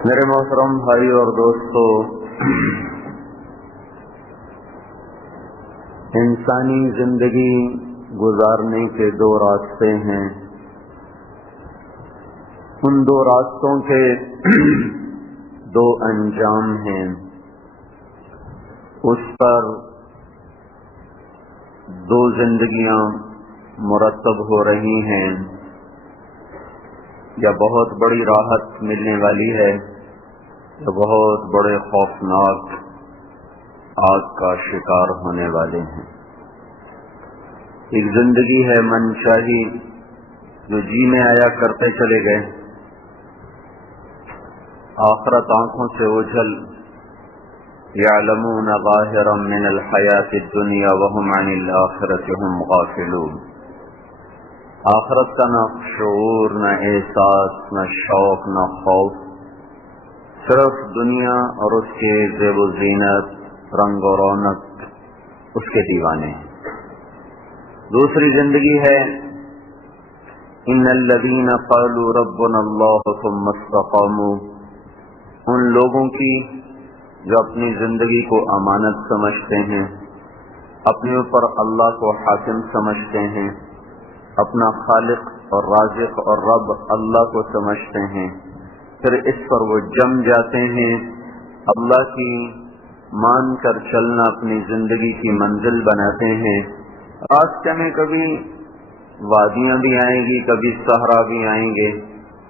میرے محترم بھائی اور دوستو، انسانی زندگی گزارنے کے دو راستے ہیں۔ ان دو راستوں کے دو انجام ہیں۔ اس پر دو زندگیاں مرتب ہو رہی ہیں، یا بہت بڑی راحت ملنے والی ہے یا بہت بڑے خوفناک آگ کا شکار ہونے والے ہیں۔ ایک زندگی ہے منشاہی، جو جی میں آیا کرتے چلے گئے، آخرت آنکھوں سے اوجھل، یعلمون ظاہرا من الحیات الدنیا وهم عن الآخرۃ هم غافلون۔ آخرت کا نہ شعور، نہ احساس، نہ شوق، نہ خوف، صرف دنیا اور اس کے زیب و زینت، رنگ و رونق، اس کے دیوانے ہیں۔ دوسری زندگی ہے ان الذین قالوا ربنا اللہ ثم استقاموا، ان لوگوں کی جو اپنی زندگی کو امانت سمجھتے ہیں، اپنے اوپر اللہ کو حاکم سمجھتے ہیں، اپنا خالق اور رازق اور رب اللہ کو سمجھتے ہیں، پھر اس پر وہ جم جاتے ہیں، اللہ کی مان کر چلنا اپنی زندگی کی منزل بناتے ہیں۔ راستے میں کبھی وادیاں بھی آئیں گی، کبھی صحرا بھی آئیں گے،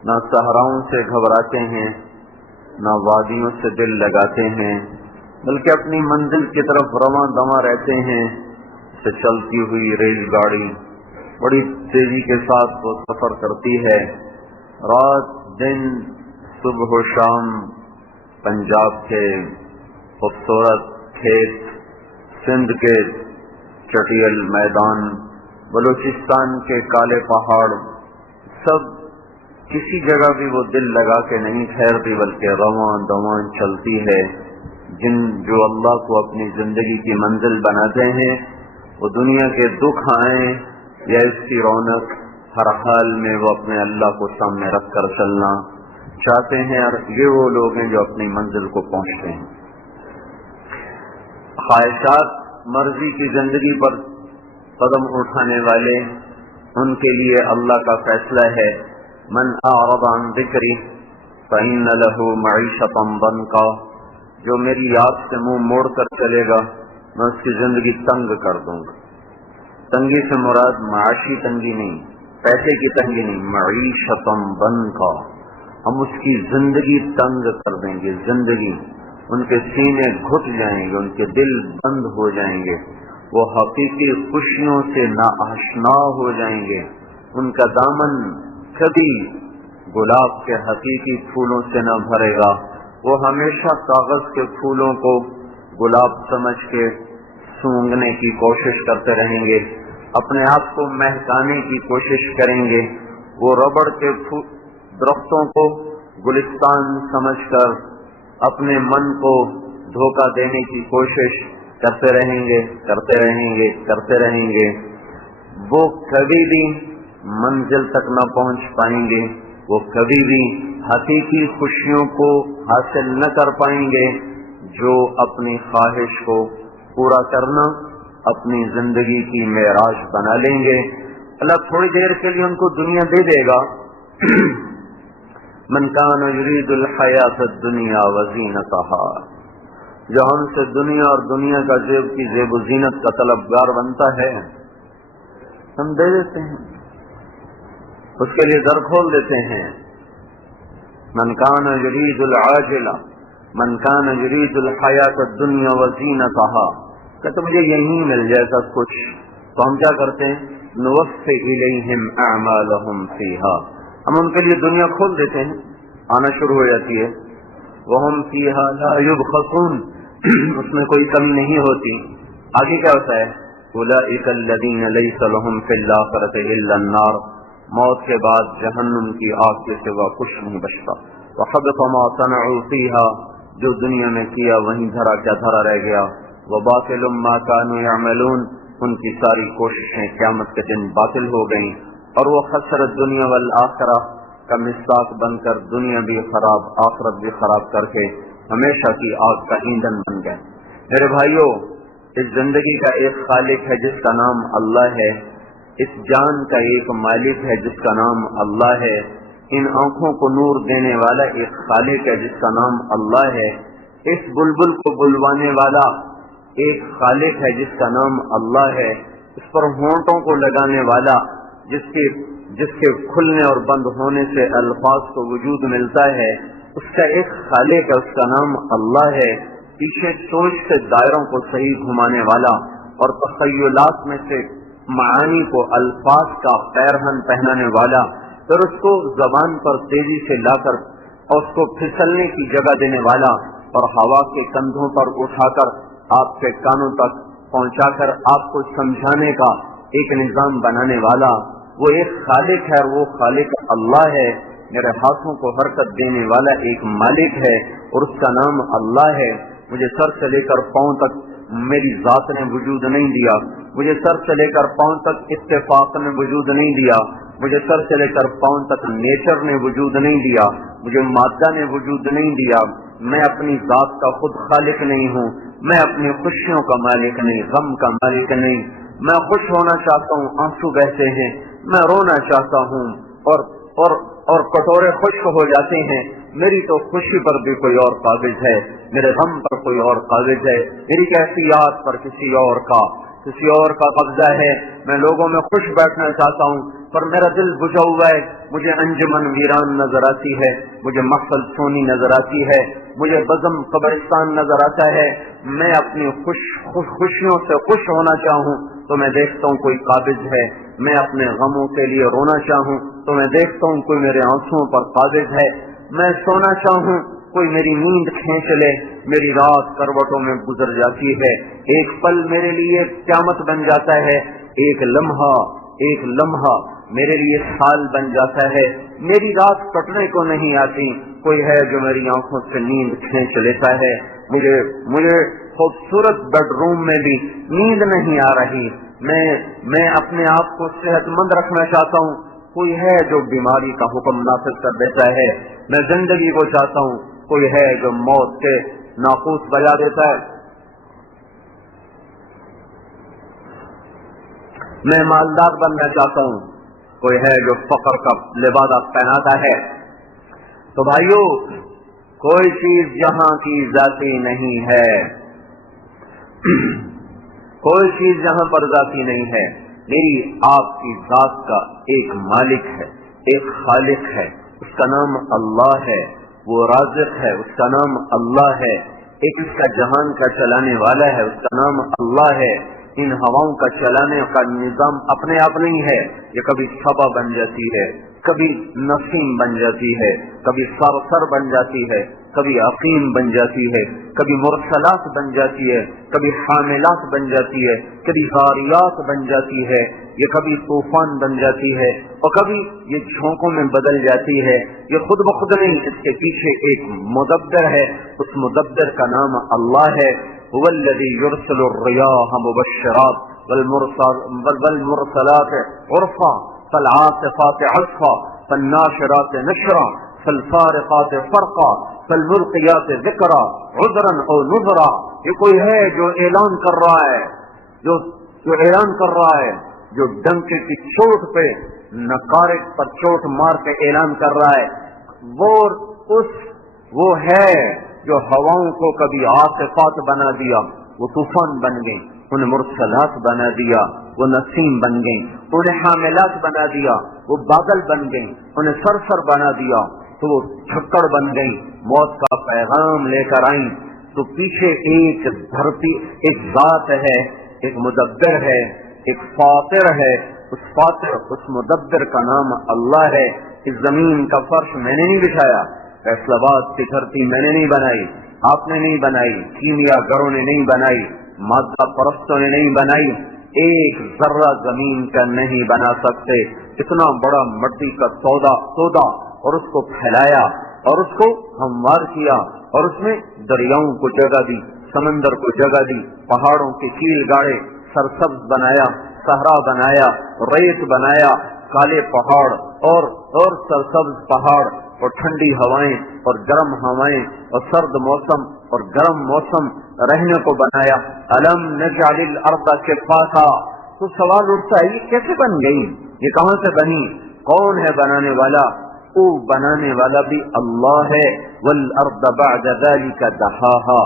نہ صحراؤں سے گھبراتے ہیں نہ وادیوں سے دل لگاتے ہیں، بلکہ اپنی منزل کی طرف رواں دواں رہتے ہیں۔ سے چلتی ہوئی ریل گاڑی بڑی تیزی کے ساتھ وہ سفر کرتی ہے، رات دن، صبح و شام، پنجاب کے خوبصورت کھیت، سندھ کے چٹیل میدان، بلوچستان کے کالے پہاڑ، سب کسی جگہ بھی وہ دل لگا کے نہیں ٹھہرتی، بلکہ رواں دواں چلتی ہے۔ جو اللہ کو اپنی زندگی کی منزل بناتے ہیں، وہ دنیا کے دکھ آئیں یا اس کی رونق، ہر حال میں وہ اپنے اللہ کو سامنے رکھ کر چلنا چاہتے ہیں، اور یہ وہ لوگ ہیں جو اپنی منزل کو پہنچتے ہیں۔ خواہشات مرضی کی زندگی پر قدم اٹھانے والے، ان کے لیے اللہ کا فیصلہ ہے من اعرض عن ذکری فإن له معیشۃ ضنکا، جو میری یاد سے منہ موڑ کر چلے گا میں اس کی زندگی تنگ کر دوں گا۔ تنگی سے مراد معاشی تنگی نہیں، پیسے کی تنگی نہیں، معیشۃ ضنکا، ہم اس کی زندگی تنگ کر دیں گے۔ زندگی، ان کے سینے گھٹ جائیں گے، ان کے دل بند ہو جائیں گے، وہ حقیقی خوشیوں سے ناآشنا ہو جائیں گے، ان کا دامن کبھی گلاب کے حقیقی پھولوں سے نہ بھرے گا، وہ ہمیشہ کاغذ کے پھولوں کو گلاب سمجھ کے سونگھنے کی کوشش کرتے رہیں گے، اپنے آپ کو مہکانے کی کوشش کریں گے، وہ ربڑ کے درختوں کو گلستان سمجھ کر اپنے من کو دھوکہ دینے کی کوشش کرتے رہیں گے، کرتے رہیں گے، کرتے رہیں گے، وہ کبھی بھی منزل تک نہ پہنچ پائیں گے، وہ کبھی بھی حقیقی خوشیوں کو حاصل نہ کر پائیں گے، جو اپنی خواہش کو پورا کرنا اپنی زندگی کی معراج بنا لیں گے۔ اللہ تھوڑی دیر کے لیے ان کو دنیا دے دے گا۔ من کان یرید الحیات الدنیا وزینتها، جو ہم سے دنیا اور دنیا کا زیب و زینت کا طلبگار بنتا ہے، ہم دے دیتے ہیں، اس کے لیے در کھول دیتے ہیں۔ من کان یرید العاجلہ، من کان یرید الحیات الدنیا وزینتها، کہ مجھے یہی مل جائے سب کچھ، تو ہم کیا کرتے ہیں؟ نوفی الیہم اعمالہم فیہا، ہم ان کے لیے دنیا کھول دیتے ہیں، آنا شروع ہو جاتی ہے۔ وہم فیہا لا یبخسون، اس میں کوئی کمی نہیں ہوتی۔ آگے کیا ہوتا ہے؟ اولئک الذین لیس لہم فی الآخرۃ الا النار، موت کے بعد جہنم کی آگ کے سوا کچھ نہیں بچتا۔ وحبط ما صنعوا فیہا، جو دنیا میں کیا وہیں دھرا کیا دھرا رہ گیا۔ وباطل ما كانوا يعملون، ان کی ساری کوششیں قیامت کے دن باطل ہو گئیں، اور وہ خسر الدنیا والآخرہ، کا مصداق بن کر دنیا بھی خراب آخرت بھی خراب کر کے ہمیشہ کی آگ کا ایندھن بن گئے۔ میرے بھائیوں، اس زندگی کا ایک خالق ہے جس کا نام اللہ ہے، اس جان کا ایک مالک ہے جس کا نام اللہ ہے، ان آنکھوں کو نور دینے والا ایک خالق ہے جس کا نام اللہ ہے، اس بلبل کو بلوانے والا ایک خالق ہے جس کا نام اللہ ہے، اس پر ہونٹوں کو لگانے والا جس کے کھلنے اور بند ہونے سے الفاظ کو وجود ملتا ہے، اس کا ایک خالق ہے، اس کا نام اللہ ہے، پیچھے سوچ سے دائروں کو صحیح گھمانے والا اور تخیلات میں سے معانی کو الفاظ کا پیرہن پہنانے والا، پھر اس کو زبان پر تیزی سے لا کر اور اس کو پھسلنے کی جگہ دینے والا اور ہوا کے کندھوں پر اٹھا کر آپ کے کانوں تک پہنچا کر آپ کو سمجھانے کا ایک نظام بنانے والا، وہ ایک خالق ہے اور وہ خالق اللہ ہے۔ میرے ہاتھوں کو حرکت دینے والا ایک مالک ہے اور اس کا نام اللہ ہے۔ مجھے سر سے لے کر پاؤں تک میری ذات نے وجود نہیں دیا، مجھے سر سے لے کر پاؤں تک اتفاق نے وجود نہیں دیا، مجھے سر سے لے کر پاؤں تک نیچر نے وجود نہیں دیا، مجھے مادہ نے وجود نہیں دیا۔ میں اپنی ذات کا خود خالق نہیں ہوں، میں اپنی خوشیوں کا مالک نہیں، غم کا مالک نہیں۔ میں خوش ہونا چاہتا ہوں، آنسو بہتے ہیں، میں رونا چاہتا ہوں اور کٹورے خشک ہو جاتے ہیں۔ میری تو خوشی پر بھی کوئی اور قابض ہے، میرے غم پر کوئی اور قابض ہے، میری کیفیات پر کسی اور کا قبضہ ہے۔ میں لوگوں میں خوش بیٹھنا چاہتا ہوں پر میرا دل بجھا ہوا ہے، مجھے انجمن ویران نظر آتی ہے، مجھے محفل سونی نظر آتی ہے، مجھے بزم قبرستان نظر آتا ہے۔ میں اپنی خوشیوں سے خوش ہونا چاہوں تو میں دیکھتا ہوں کوئی قابض ہے، میں اپنے غموں کے لیے رونا چاہوں تو میں دیکھتا ہوں کوئی میرے آنسوؤں پر قابض ہے، میں سونا چاہوں کوئی میری نیند کھینچ لے، میری رات کروٹوں میں گزر جاتی ہے، ایک پل میرے لیے قیامت بن جاتا ہے، ایک لمحہ میرے لیے سال بن جاتا ہے۔ میری رات کٹنے کو نہیں آتی، کوئی ہے جو میری آنکھوں سے نیند کھینچ لیتا ہے۔ مجھے خوبصورت بیڈ روم میں بھی نیند نہیں آ رہی، میں اپنے آپ کو صحت مند رکھنا چاہتا ہوں، کوئی ہے جو بیماری کا حکم نافذ کر دیتا ہے۔ میں زندگی کو چاہتا ہوں، کوئی ہے جو موت کے ناقوس بجا دیتا ہے۔ میں مالدار بننا چاہتا ہوں، کوئی ہے جو فقر کا لبادہ پہناتا ہے۔ تو بھائیو، کوئی چیز یہاں کی ذاتی نہیں ہے، کوئی چیز یہاں پر ذاتی نہیں ہے۔ میری آپ کی ذات کا ایک مالک ہے، ایک خالق ہے، اس کا نام اللہ ہے، وہ رازق ہے، اس کا نام اللہ ہے، ایک اس کا جہان کا چلانے والا ہے، اس کا نام اللہ ہے۔ ان ہواؤں کا چلانے کا نظام اپنے آپ نہیں ہے، یہ کبھی صبا بن جاتی ہے، کبھی نسیم بن جاتی ہے، کبھی صرصر بن جاتی ہے، کبھی عقیم بن جاتی ہے، کبھی مرسلات بن جاتی ہے، کبھی حاملات بن جاتی ہے، کبھی غاریات بن جاتی ہے، یہ کبھی طوفان بن جاتی ہے اور کبھی یہ جھونکوں میں بدل جاتی ہے۔ یہ خود بخود نہیں، اس کے پیچھے ایک مدبر ہے، اس مدبر کا نام اللہ ہے۔ هو الذي يرسل الرياح مبشرات والمرسلات عرفا فالعاصفات عصفا فالناشرات نشرا فالفارقات فرقا فالملقيات ذکرا عذرا او نذرا۔ یہ کوئی ہے جو اعلان کر رہا ہے، جو اعلان کر رہا ہے، جو ڈنکے کی چوٹ پہ نقارے پر چوٹ مار کے اعلان کر رہا ہے۔ وہ ہے جو ہواؤں کو کبھی عاصفات بنا دیا، وہ طوفان بن گئی، انہیں مرسلات بنا دیا، وہ نسیم بن گئی، انہیں حاملات بنا دیا، وہ بادل بن گئی، انہیں سرسر بنا دیا تو وہ چھکڑ بن گئی، موت کا پیغام لے کر آئیں۔ تو پیچھے ایک دھرتی، ایک ذات ہے، ایک مدبر ہے، ایک فاطر ہے، اس فاطر، اس مدبر کا نام اللہ ہے۔ اس زمین کا فرش میں نے نہیں بچھایا، فیصل آباد کی دھرتی میں نے نہیں بنائی، آپ نے نہیں بنائی، کیمیا گروں نے نہیں بنائی، مادہ پرستوں نے نہیں بنائی، ایک ذرہ زمین کا نہیں بنا سکتے۔ اتنا بڑا مٹی کا سودا اور اس کو پھیلایا اور اس کو ہموار کیا اور اس میں دریاؤں کو جگہ دی، سمندر کو جگہ دی، پہاڑوں کے کیل گاڑے، سرسبز بنایا، صحرا بنایا، ریت بنایا، کالے پہاڑ اور سرسبز پہاڑ اور ٹھنڈی ہوائیں اور گرم ہوائیں اور سرد موسم اور گرم موسم رہنے کو بنایا. الم نجعل الارض کفاتا. تو سوال اٹھتا ہے یہ کیسے بن گئی, یہ کہاں سے بنی, کون ہے بنانے والا؟ وہ بنانے والا بھی اللہ ہے. والارض بعد ذلك دحاها.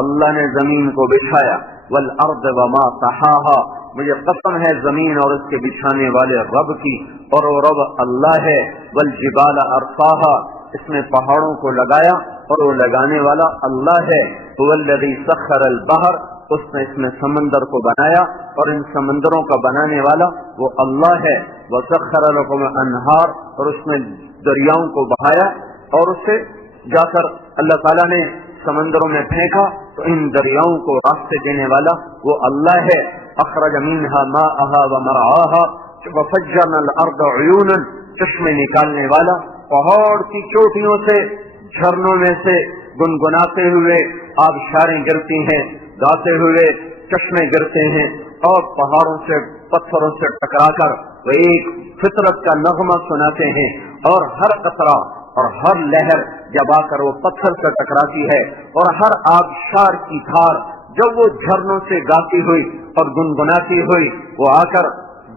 اللہ نے زمین کو بچھایا. والارض وما طحاها. مجھے قسم ہے زمین اور اس کے بچھانے والے رب کی, اور وہ رب اللہ ہے. والجبال ارساها. اس نے پہاڑوں کو لگایا اور وہ لگانے والا اللہ ہے. هو الذي سخر البحر. اس نے اس میں سمندر کو بنایا اور ان سمندروں کا بنانے والا وہ اللہ ہے. وسخر لكم الانهار. اور اس نے دریاؤں کو بہایا اور اس سے جا کر اللہ تعالیٰ نے سمندروں میں پھینکا تو ان دریاؤں کو راستے دینے والا وہ اللہ ہے. اخرج منها ماءها ومرعاها وفجرنا الارض عيونا. چشمے نکالنے والا, پہاڑ کی چوٹیوں سے جھرنوں میں سے گنگناتے ہوئے آبشاریں گرتی ہیں, گاتے ہوئے چشمے گرتے ہیں, اور پہاڑوں سے پتھروں سے ٹکرا کر وہ ایک فطرت کا نغمہ سناتے ہیں. اور ہر قطرہ اور ہر لہر جب آ کر وہ پتھر سے ٹکراتی ہے اور ہر آبشار کی دھار جب وہ جھرنوں سے گاتی ہوئی اور گنگناتی ہوئی وہ آ کر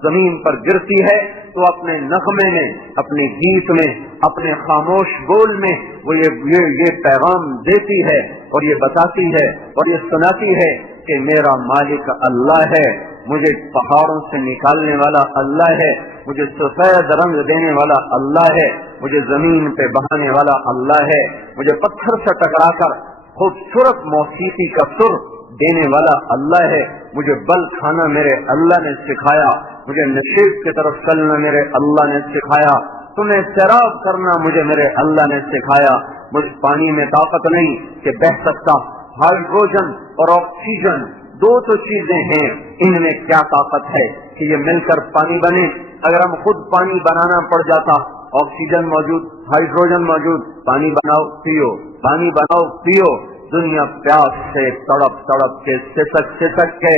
زمین پر گرتی ہے تو اپنے نغمے میں, اپنے گیت میں, اپنے خاموش بول میں وہ یہ پیغام دیتی ہے اور یہ بتاتی ہے اور یہ سناتی ہے کہ میرا مالک اللہ ہے, مجھے پہاڑوں سے نکالنے والا اللہ ہے, مجھے سفید رنگ دینے والا اللہ ہے, مجھے زمین پہ بہانے والا اللہ ہے, مجھے پتھر سے ٹکرا کر خوبصورت موسیقی کا سر دینے والا اللہ ہے, مجھے بل کھانا میرے اللہ نے سکھایا, مجھے نشیب کی طرف چلنا میرے اللہ نے سکھایا, تمہیں سیراب کرنا مجھے میرے اللہ نے سکھایا. مجھ پانی میں طاقت نہیں کہ بہہ سکتا, ہائیڈروجن اور آکسیجن دو تو چیزیں ہیں, ان میں کیا طاقت ہے کہ یہ مل کر پانی بنے؟ اگر ہم خود پانی بنانا پڑ جاتا, آکسیجن موجود, ہائیڈروجن موجود, پانی بناؤ پیو, پانی بناؤ پیو, دنیا پیاس سے تڑپ تڑپ کے سسک کے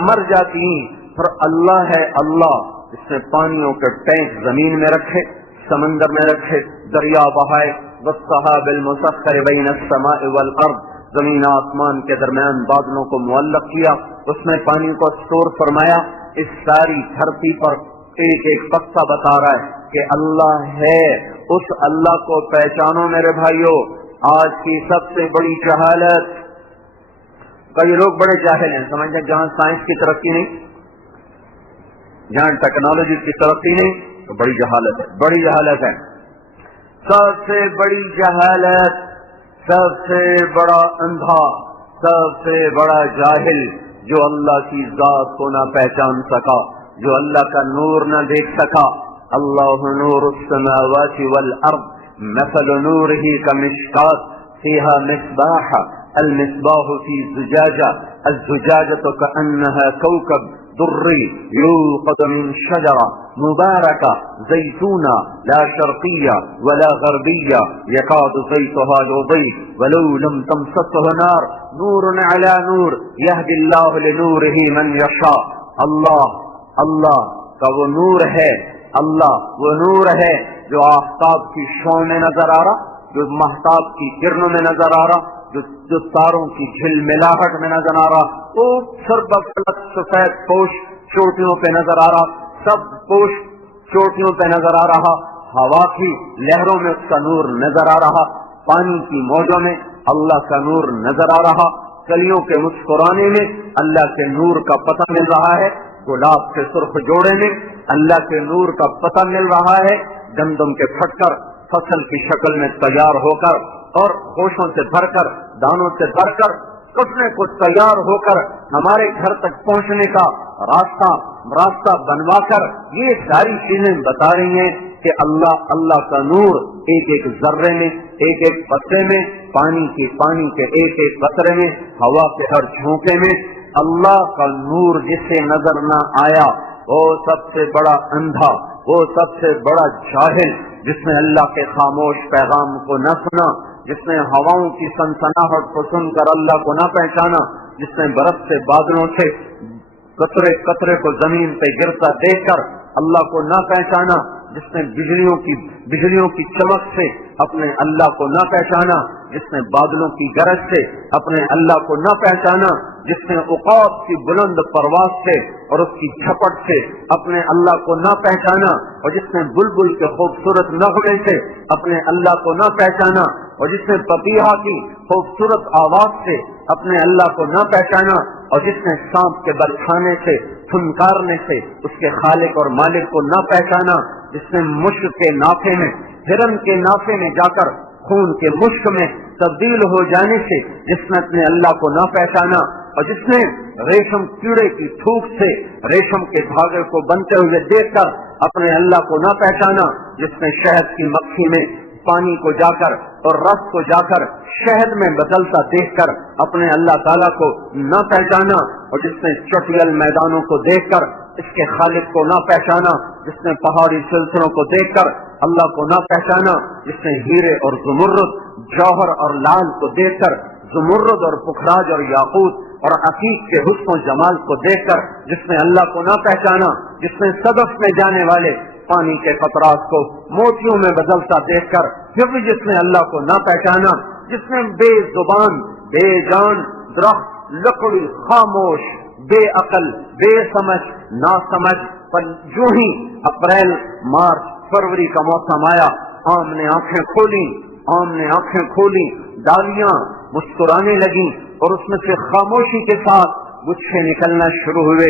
مر جاتی. پر اللہ ہے اللہ, اس نے پانیوں کے ٹینک زمین میں رکھے, سمندر میں رکھے, دریا بہائے. والسحاب المسخر بین السماء والارض. زمین آسمان کے درمیان بادلوں کو معلق کیا, اس میں پانی کو اسٹور فرمایا. اس ساری دھرتی پر ایک ایک پتا بتا رہا ہے کہ اللہ ہے. اس اللہ کو پہچانو میرے بھائیوں. آج کی سب سے بڑی جہالت, کئی لوگ بڑے جاہل ہیں, سمجھتے ہیں جہاں سائنس کی ترقی نہیں, جہاں ٹیکنالوجی کی ترقی نہیں, تو بڑی جہالت ہے, بڑی جہالت ہے. سب سے بڑی جہالت, سب سے بڑا اندھا, سب سے بڑا جاہل جو اللہ کی ذات کو نہ پہچان سکا, جو اللہ کا نور نہ دیکھ سکا. اللہ نور السماوات والارض مثل نوره كمشكاة فيها مصباح المصباح في زجاجة الزجاجة كأنها كوكب دري يوقد من شجرة مباركة زيتونة لا شرقية ولا غربية يكاد زيتها يضيء ولو لم تمسسه نار نور على نور يهدي الله لنوره من يشاء. اللہ کا وہ نور ہے, اللہ وہ نور ہے جو آفتاب کی شعاع میں نظر آ رہا, جو مہتاب کی کرنوں میں نظر آ رہا, جو تاروں کی جھلملاہٹ میں نظر آ رہا, وہ سربفلت سفید پوش چوٹیوں پہ نظر آ رہا, سب پوش چوٹیوں پہ نظر آ رہا, ہوا کی لہروں میں اس کا نور نظر آ رہا, پانی کی موجوں میں اللہ کا نور نظر آ رہا, کلیوں کے مسکرانے میں اللہ کے نور کا پتہ مل رہا ہے, گلاب کے سرخ جوڑے میں اللہ کے نور کا پتہ مل رہا ہے, گندم کے پھٹ کر فصل کی شکل میں تیار ہو کر اور خوشوں سے بھر کر, دانوں سے بھر کر, کٹنے کو تیار ہو کر ہمارے گھر تک پہنچنے کا راستہ بنوا کر یہ ساری چیزیں بتا رہی ہیں کہ اللہ کا نور ایک ایک ذرے میں, ایک ایک پتے میں, پانی کے ایک ایک قطرے میں, ہوا کے ہر جھونکے میں. اللہ کا نور جسے نظر نہ آیا وہ سب سے بڑا اندھا, وہ سب سے بڑا جاہل, جس نے اللہ کے خاموش پیغام کو نہ سنا, جس نے ہواؤں کی سنسناہٹ کو سن کر اللہ کو نہ پہچانا, جس نے برف سے بادلوں سے قطرے قطرے کو زمین پہ گرتا دیکھ کر اللہ کو نہ پہچانا، جس نے بجلیوں کی چمک سے اپنے اللہ کو نہ پہچانا، جس نے بادلوں کی گرج سے اپنے اللہ کو نہ پہچانا، جس نے عقاب کی بلند پرواز سے اور اس کی جھپٹ سے اپنے اللہ کو نہ پہچانا، اور جس نے بلبل کے خوبصورت نغمے سے اپنے اللہ کو نہ پہچانا، اور جس نے پپیہا کی خوبصورت آواز سے اپنے اللہ کو نہ پہچانا، اور جس نے سانپ کے برکھانے سے پھنکارنے سے اس کے خالق اور مالک کو نہ پہچانا، جس نے مشک کے نافے میں، ہرن کے نافے میں جا کر خون کے مشک میں تبدیل ہو جانے سے جس نے اپنے اللہ کو نہ پہچانا، اور جس نے ریشم کیڑے کی تھوک سے ریشم کے دھاگے کو بنتے ہوئے دیکھ کر اپنے اللہ کو نہ پہچانا، جس نے شہد کی مکھی میں پانی کو جا کر اور رس کو جا کر شہد میں بدلتا دیکھ کر اپنے اللہ تعالیٰ کو نہ پہچانا، اور جس نے چٹیل میدانوں کو دیکھ کر اس کے خالق کو نہ پہچانا، جس نے پہاڑی سلسلوں کو دیکھ کر اللہ کو نہ پہچانا، جس نے ہیرے اور زمرد، جوہر اور لال کو دیکھ کر زمرد اور پکھراج اور یاقوت اور عقیق کے حسن و جمال کو دیکھ کر جس نے اللہ کو نہ پہچانا، جس نے صدف میں جانے والے پانی کے قطرات کو موتیوں میں بدلتا دیکھ کر پھر بھی جس نے اللہ کو نہ پہچانا، جس نے بے زبان، بے جان، درخت، لکڑی، خاموش، بے عقل، بے سمجھ، نا سمجھ پر جو ہی اپریل، مارچ، فروری کا موسم آیا، آم نے آنکھیں کھولی، ڈالیاں مسکرانے لگیں اور اس میں سے خاموشی کے ساتھ گچھے نکلنا شروع ہوئے،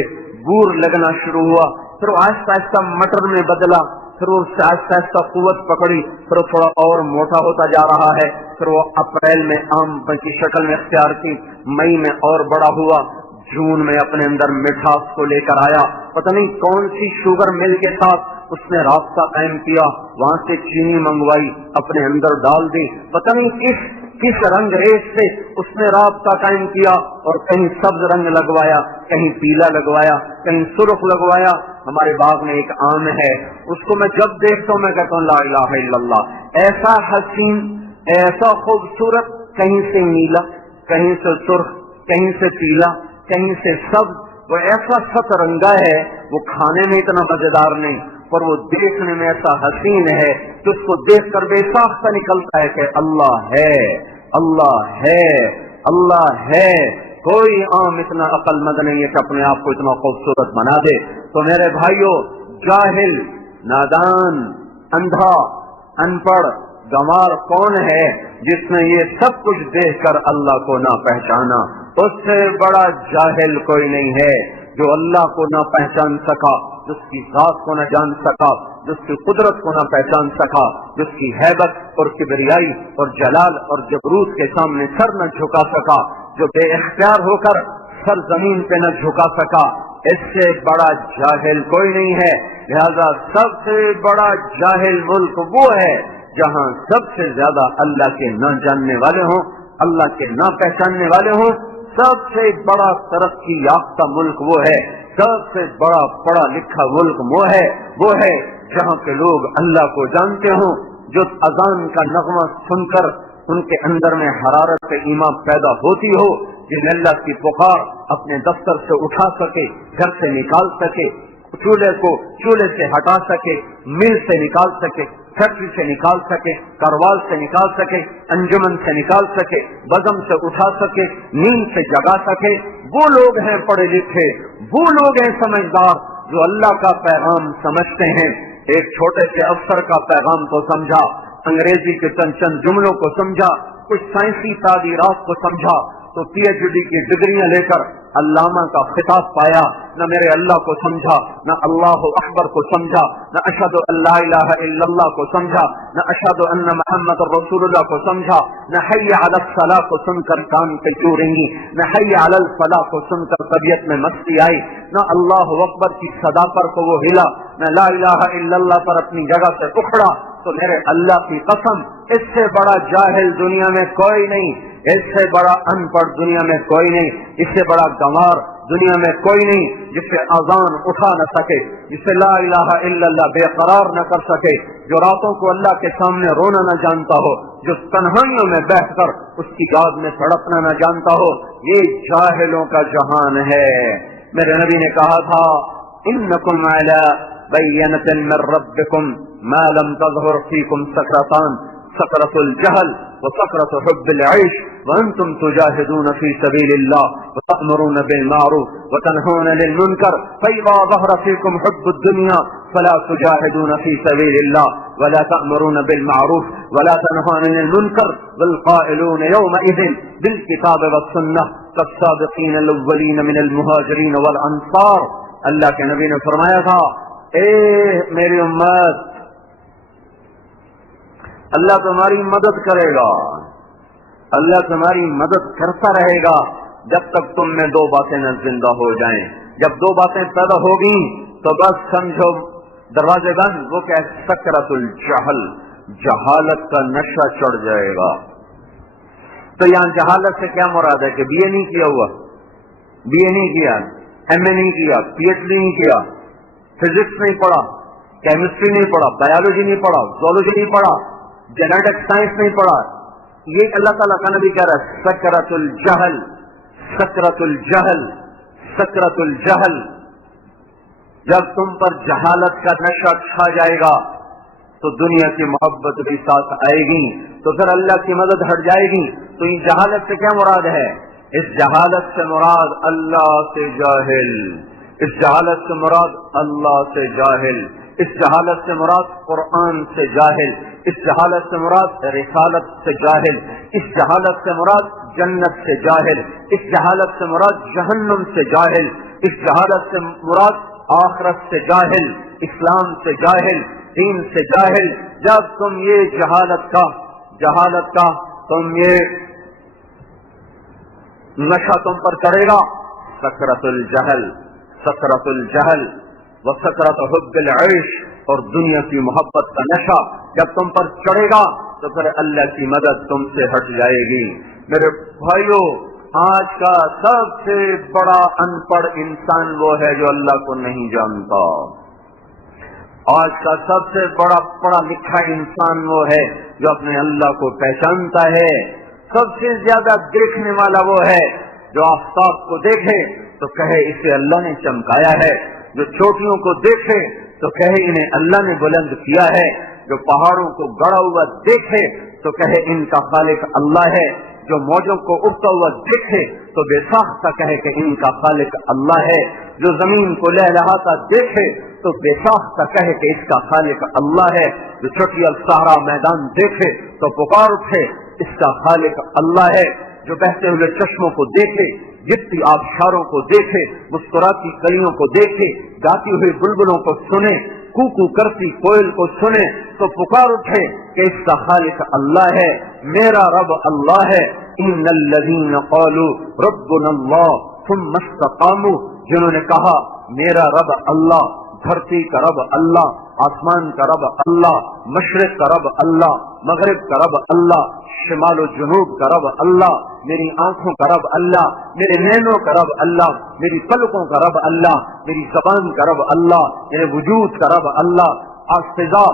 بور لگنا شروع ہوا، پھر وہ آہستہ آہستہ مٹر میں بدلا، پھر وہ آہستہ آہستہ قوت پکڑی، پھر وہ تھوڑا اور موٹا ہوتا جا رہا ہے، پھر وہ اپریل میں آم کی شکل میں اختیار کی، مئی میں اور بڑا ہوا، جون میں اپنے اندر مٹھاس کو لے کر آیا، پتہ نہیں کون سی شوگر مل کے ساتھ اس نے رابطہ قائم کیا، وہاں سے چینی منگوائی اپنے اندر ڈال دی، پتہ نہیں کس رنگ ریز سے اس نے رابطہ قائم کیا، اور کہیں سبز رنگ لگوایا، کہیں پیلا لگوایا، کہیں سرخ لگوایا۔ ہمارے باغ میں ایک آم ہے، اس کو میں جب دیکھتا ہوں میں کہتا ہوں لا الہ الا اللہ، ایسا حسین، ایسا خوبصورت، کہیں سے نیلا، کہیں سے سرخ، کہیں سے پیلا، کہیں سے سبز، وہ ایسا ست رنگا ہے، وہ کھانے میں اتنا مزیدار نہیں پر وہ دیکھنے میں ایسا حسین ہے کہ اس کو دیکھ کر بے ساختہ نکلتا ہے کہ اللہ ہے، اللہ ہے، اللہ ہے۔ کوئی عام اتنا عقل مند نہیں ہے کہ اپنے آپ کو اتنا خوبصورت بنا دے۔ تو میرے بھائیوں، جاہل، نادان، اندھا، ان پڑھ، گنوار کون ہے جس نے یہ سب کچھ دیکھ کر اللہ کو نہ پہچانا؟ اس سے بڑا جاہل کوئی نہیں ہے جو اللہ کو نہ پہچان سکا، جس کی ذات کو نہ جان سکا، جس کی قدرت کو نہ پہچان سکا، جس کی ہیبت اور کبریائی اور جلال اور جبروت کے سامنے سر نہ جھکا سکا، جو بے اختیار ہو کر سر زمین پہ نہ جھکا سکا، اس سے بڑا جاہل کوئی نہیں ہے۔ لہذا سب سے بڑا جاہل ملک وہ ہے جہاں سب سے زیادہ اللہ کے نہ جاننے والے ہوں، اللہ کے نہ پہچاننے والے ہوں۔ سب سے بڑا ترقی یافتہ ملک وہ ہے، سب سے بڑا پڑھا لکھا ملک وہ ہے جہاں کے لوگ اللہ کو جانتے ہوں، جو اذان کا نغمہ سن کر ان کے اندر میں حرارت ایمان پیدا ہوتی ہو، جن اللہ کی پکار اپنے دفتر سے اٹھا سکے، گھر سے نکال سکے، چولہے سے ہٹا سکے، مل سے نکال سکے، فیکٹری سے نکال سکے، کاروبار سے نکال سکے، انجمن سے نکال سکے، بزم سے اٹھا سکے، نیند سے جگا سکے، وہ لوگ ہیں پڑھے لکھے، وہ لوگ ہیں سمجھدار جو اللہ کا پیغام سمجھتے ہیں۔ ایک چھوٹے سے افسر کا پیغام کو سمجھا، انگریزی کے چند جملوں کو سمجھا، کچھ سائنسی تعبیرات کو سمجھا تو پی ایچ ڈی کی ڈگریاں لے کر علامہ کا خطاب پایا، نہ میرے اللہ کو سمجھا، نہ اللہ اکبر کو سمجھا، نہ اشہد ان لا الہ الا اللہ کو سمجھا، نہ اشہد ان محمد رسول اللہ کو سمجھا، نہ حی علی الصلاۃ کو سن کر کان پہ چوریں گی، نہ حی علی الفلاح کو سن کر طبیعت میں مستی آئی، نہ اللہ اکبر کی صدا پر کو وہ ہلا، نہ لا الہ الا اللہ پر اپنی جگہ سے اکھڑا۔ تو میرے اللہ کی قسم، اس سے بڑا جاہل دنیا میں کوئی نہیں، اس سے بڑا ان پڑھ دنیا میں کوئی نہیں، اس سے بڑا گنوار دنیا میں کوئی نہیں، جس سے اذان اٹھا نہ سکے، جس سے لا الہ الا اللہ بے قرار نہ کر سکے، جو راتوں کو اللہ کے سامنے رونا نہ جانتا ہو، جو تنہائیوں میں بیٹھ کر اس کی یاد میں تڑپنا نہ جانتا ہو۔ یہ جاہلوں کا جہان ہے۔ میرے نبی نے کہا تھا انکم علی بينة من ربكم ما لم تظهر فيكم سكرتان سكرة الجهل وسكرة حب العيش وأنتم تجاهدون في سبيل الله وتأمرون بالمعروف وتنهون للمنكر فإذا ظهر فيكم حب الدنيا فلا تجاهدون في سبيل الله ولا تأمرون بالمعروف ولا تنهون للمنكر والقائلون يومئذ بالكتاب والسنة كالسابقين الأولين من المهاجرين والأنصار. اللہ کے نبی نے فرمایا تھا اے میری امت، اللہ تمہاری مدد کرے گا، اللہ تمہاری مدد کرتا رہے گا جب تک تم میں دو باتیں نہ زندہ ہو جائیں. جب دو باتیں پیدا ہوگی تو بس سمجھو دروازے بند. وہ کہ سکرت الجہل، جہالت کا نشہ چڑھ جائے گا. تو یہاں جہالت سے کیا مراد ہے کہ بی اے نہیں کیا ہوا، بی اے نہیں کیا، ایم اے نہیں کیا، پی ایچ ڈی نہیں کیا، فزکس نہیں پڑھا، کیمسٹری نہیں پڑھا، بایولوجی نہیں پڑھا، زولوجی نہیں پڑھا، جینیٹک سائنس نہیں پڑھا. یہ اللہ تعالیٰ کا نبی کہہ رہا ہے سکرت الجہل، سکرت الجہل، سکرت الجہل. جب تم پر جہالت کا نشہ چھا جائے گا تو دنیا کی محبت بھی ساتھ آئے گی، تو پھر اللہ کی مدد ہٹ جائے گی. تو یہ جہالت سے کیا مراد ہے؟ اس جہالت سے مراد اللہ سے جاہل، اس جہالت سے مراد اللہ سے جاہل، اس جہالت سے مراد قرآن سے جاہل، اس جہالت سے مراد رسالت سے جاہل، اس جہالت سے مراد جنت سے جاہل، اس جہالت سے مراد جہنم سے جاہل، اس جہالت سے مراد آخرت سے جاہل، اسلام سے جاہل، دین سے جاہل. جب تم یہ جہالت کا تم یہ نشہ تم پر کرے گا، سکرت الجہل، سکرت الجہل و سکرت حب العیش، اور دنیا کی محبت کا نشہ جب تم پر چڑھے گا تو پھر اللہ کی مدد تم سے ہٹ جائے گی. میرے بھائیو، آج کا سب سے بڑا ان پڑھ انسان وہ ہے جو اللہ کو نہیں جانتا. آج کا سب سے بڑا پڑھا لکھا انسان وہ ہے جو اپنے اللہ کو پہچانتا ہے. سب سے زیادہ دیکھنے والا وہ ہے جو آفتاب کو دیکھے تو کہے اسے اللہ نے چمکایا ہے، جو چوٹیوں کو دیکھے تو کہے انہیں اللہ نے بلند کیا ہے، جو پہاڑوں کو گڑا ہوا دیکھے تو کہے ان کا خالق اللہ ہے، جو موجوں کو اڑتا ہوا دیکھے تو بے ساختہ کہے کہ ان کا خالق اللہ ہے، جو زمین کو لہلہاتا دیکھے تو بے ساختہ کہے کہ اس کا خالق اللہ ہے، جو چھٹی الصحرا میدان دیکھے تو پکار اٹھے اس کا خالق اللہ ہے، جو بہتے ہوئے چشموں کو دیکھے، گرتی آبشاروں کو دیکھے، مسکراتی کلیوں کو دیکھے، گاتی ہوئی بلبلوں کو سنے، کوکو کرتی کوئل کو سنے تو پکار اٹھے کہ اس کا خالق اللہ ہے، میرا رب اللہ ہے. ان الذین قالوا ربنا اللہ ثم استقاموا، جنہوں نے کہا میرا رب اللہ، دھرتی کا رب اللہ، آسمان کا رب اللہ، مشرق کا رب اللہ، مغرب کا رب اللہ، شمال و جنوب کا رب اللہ، میری آنکھوں کا رب اللہ، میرے نینوں کا رب اللہ، میری پلکوں کا رب اللہ، میری زبان کا رب اللہ، میرے وجود کا رب اللہ، فضا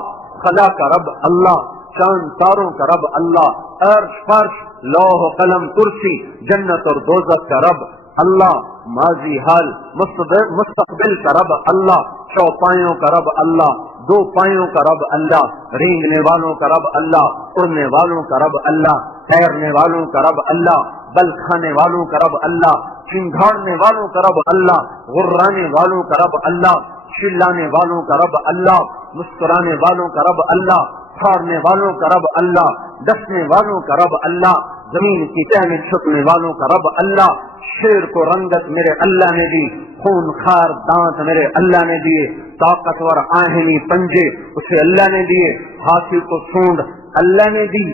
خلا کا رب اللہ، چاند تاروں کا رب اللہ، عرش فرش لوح قلم کرسی جنت اور دوزخ کا رب اللہ، ماضی حال مستقبل کا رب اللہ، چوپایوں کا رب اللہ، دو پایوں کا رب اللہ، رینگنے والوں کا رب اللہ، اڑنے والوں کا رب اللہ، تیرنے والوں کا رب اللہ، بل کھانے والوں کا رب اللہ، چنگھاڑنے والوں کا رب اللہ، غرانے والوں کا رب اللہ، چلانے والوں کا رب اللہ، مسکرانے والوں کا رب اللہ، پھاڑنے والوں کا رب اللہ، ڈسنے والوں کا رب اللہ، زمین کی تہ میں چھپنے والوں کا رب اللہ. شیر کو رنگت میرے اللہ نے دی، خون خار دانت میرے اللہ نے دیے، طاقتور آہنی پنجے اسے اللہ نے دیے، ہاتھی کو سونڈ اللہ نے دی،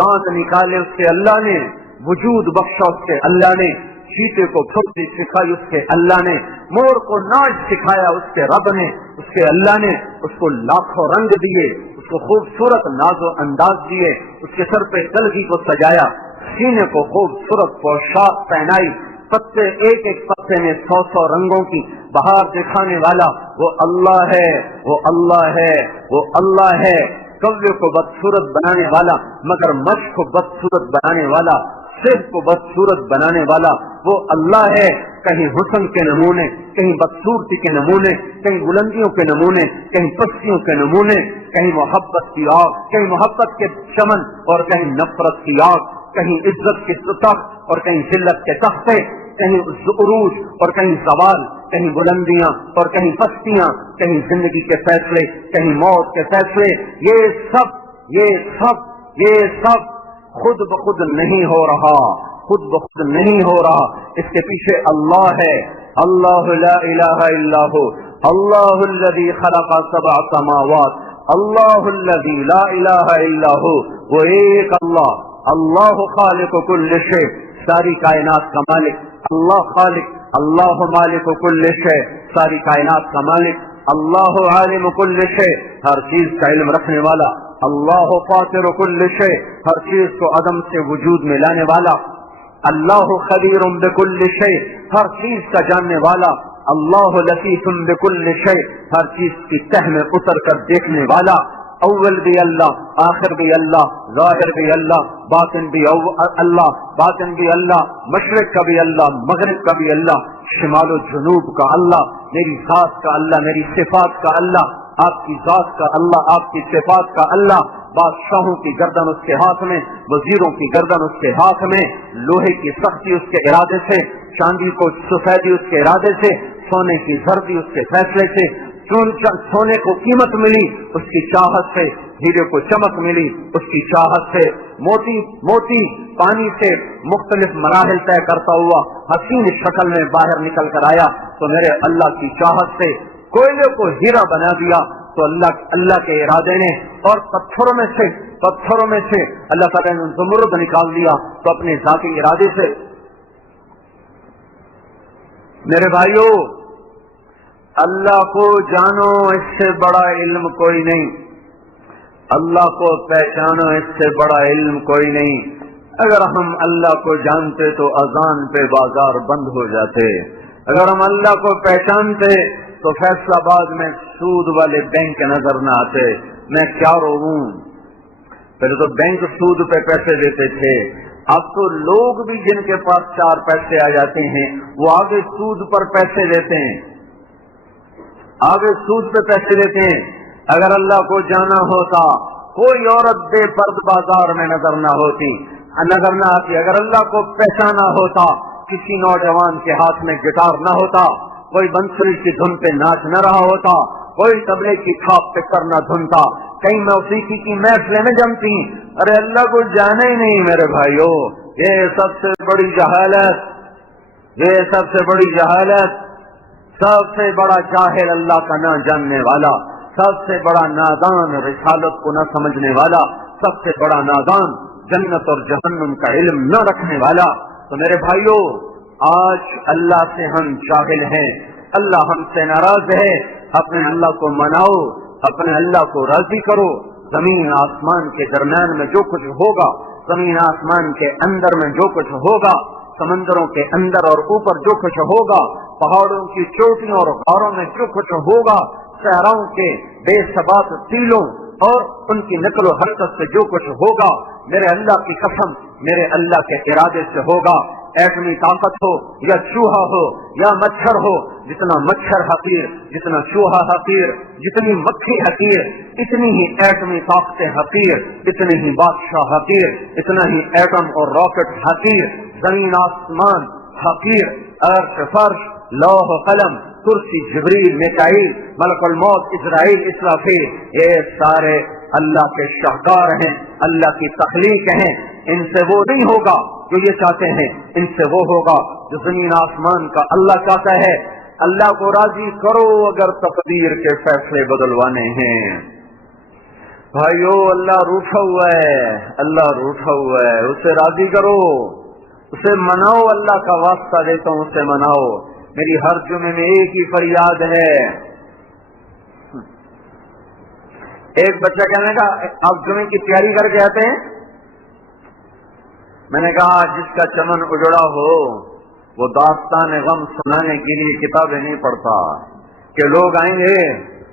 دانت نکالے اس کے اللہ نے، وجود بخشا اس کے اللہ نے، چیتے کو پھرتی سکھائی اس کے اللہ نے، مور کو ناچ سکھایا اس کے رب نے، اس کے اللہ نے اس کو لاکھوں رنگ دیے، اس کو خوبصورت ناز و انداز دیے، اس کے سر پہ کلگی کو سجایا، سینے کو خوبصورت پوشاک پہنائی، پتے ایک ایک پتے میں 100 رنگوں کی بہار دکھانے والا وہ اللہ ہے، وہ اللہ ہے، وہ اللہ ہے. کوے کو بدصورت بنانے والا، مگر مچھ کو بدصورت بنانے والا، سیب کو بدصورت بنانے والا، وہ اللہ ہے، کہیں حسن کے نمونے، کہیں بدصورتی کے نمونے، کہیں بلندیوں کے نمونے، کہیں پستیوں کے نمونے، کہیں محبت کی آگ، کہیں محبت کے چمن اور کہیں نفرت کی آگ، کہیں عزت کی تخت اور کہیں ذلت کے تختے، کہیں عروج اور کہیں زوال، کہیں بلندیاں اور کہیں پستیاں، کہیں زندگی کے فیصلے، کہیں موت کے فیصلے. یہ سب خود بخود نہیں ہو رہا، خود بخود نہیں ہو رہا. اس کے پیچھے اللہ ہے. اللہ لا الہ الا ہو، اللہ الذی خلق 7 سماوات، اللہ الذی لا الہ الا ہو. وہ ایک اللہ، اللہ خالق کل شیء، ساری کائنات کا مالک. اللہ خالق، اللہ مالک کل شیء، ساری کائنات کا مالک. اللہ عالم کل شیء، ہر چیز کا علم رکھنے والا. اللہ فاطر کل شیء، ہر چیز کو عدم سے وجود میں لانے والا. اللہ خبیر بکل شیء، ہر چیز کا جاننے والا. اللہ لطیف بکل شیء، ہر چیز کی تہ میں اتر کر دیکھنے والا. اول بھی اللہ، آخر بھی اللہ، ظاہر بھی اللہ، باطن بھی اللہ، باطن بھی اللہ، مشرق کا بھی اللہ، مغرب کا بھی اللہ، شمال و جنوب کا اللہ، میری ذات کا اللہ، میری صفات کا اللہ، آپ کی ذات کا اللہ، آپ کی صفات کا اللہ. بادشاہوں کی گردن اس کے ہاتھ میں، وزیروں کی گردن اس کے ہاتھ میں. لوہے کی سختی اس کے ارادے سے، چاندی کو سفیدی اس کے ارادے سے، سونے کی زردی اس کے فیصلے سے. سونے کو قیمت ملی اس کی چاہت سے، ہیرے کو چمک ملی اس کی چاہت سے. موتی پانی سے مختلف مراحل طے کرتا ہوا حسین شکل میں باہر نکل کر آیا تو میرے اللہ کی چاہت سے. کوئلے کو ہیرا بنا دیا تو اللہ کے ارادے نے. اور پتھروں میں سے اللہ تعالیٰ نے زمرد نکال دیا تو اپنے ذاتی ارادے سے. میرے بھائیو، اللہ کو جانو، اس سے بڑا علم کوئی نہیں. اللہ کو پہچانو، اس سے بڑا علم کوئی نہیں. اگر ہم اللہ کو جانتے تو اذان پہ بازار بند ہو جاتے. اگر ہم اللہ کو پہچانتے تو فیصلہ آباد میں سود والے بینک نظر نہ آتے. میں کیا روؤں، پہلے تو بینک سود پہ پیسے دیتے تھے، اب تو لوگ بھی جن کے پاس 4 پیسے آ جاتے ہیں وہ آگے سود پر پیسے دیتے ہیں، آگے سود پہ پیسے دیتے ہیں. اگر اللہ کو جانا ہوتا کوئی عورت بے پرد بازار میں نظر نہ آتی. اگر اللہ کو پہچانا ہوتا کسی نوجوان کے ہاتھ میں گٹار نہ ہوتا، کوئی بنسری کی دھن پہ ناچ نہ رہا ہوتا، کوئی طبلے کی تھاپ پہ کر نہ دھنتا، کہیں موسیقی کی محفلیں نہ جمتی. ارے اللہ کو جانے ہی نہیں میرے بھائیو. یہ سب سے بڑی جہالت، یہ سب سے بڑی جہالت. سب سے بڑا جاہل اللہ کا نہ جاننے والا، سب سے بڑا نادان رسالت کو نہ سمجھنے والا، سب سے بڑا نادان جنت اور جہنم کا علم نہ رکھنے والا. تو میرے بھائیو، آج اللہ سے ہم جاہل ہیں، اللہ ہم سے ناراض ہے. اپنے اللہ کو مناؤ، اپنے اللہ کو راضی کرو. زمین آسمان کے درمیان میں جو کچھ ہوگا، زمین آسمان کے اندر میں جو کچھ ہوگا، سمندروں کے اندر اور اوپر جو کچھ ہوگا، پہاڑوں کی چوٹیوں اور غاروں میں جو کچھ ہوگا، صحراؤں کے بے ثبات ٹیلوں اور ان کی نقل و حرکت سے جو کچھ ہوگا، میرے اللہ کی قسم میرے اللہ کے ارادے سے ہوگا. ایٹمی طاقت ہو یا چوہا ہو یا مچھر ہو، جتنا مچھر حقیر، جتنا چوہا حقیر، جتنی مکھی حقیر، اتنی ہی ایٹمی طاقتیں حقیر، اتنے ہی بادشاہ حقیر، اتنا ہی ایٹم اور راکٹ حقیر، زمین آسمان حقیر، عرش فرش، لوح قلم، کرسی، جبریل، میکائیل، ملک الموت، اسرائیل، اسرافیل، یہ سارے اللہ کے شاہکار ہیں، اللہ کی تخلیق ہیں. ان سے وہ نہیں ہوگا جو یہ چاہتے ہیں، ان سے وہ ہوگا جو زمین آسمان کا اللہ چاہتا ہے. اللہ کو راضی کرو اگر تقدیر کے فیصلے بدلوانے ہیں. بھائیو، اللہ روٹھا ہوا ہے، اللہ روٹھا ہوا ہے، اسے راضی کرو، اسے مناؤ. اللہ کا واسطہ دیتا ہوں، اسے مناؤ. میری ہر جمعے میں ایک ہی فریاد ہے. ایک بچہ کہنے کا آپ جمعے کی تیاری کر کے آتے ہیں؟ میں نے کہا جس کا چمن اجڑا ہو وہ داستان غم سنانے کے لیے کتابیں نہیں پڑھتا کہ لوگ آئیں گے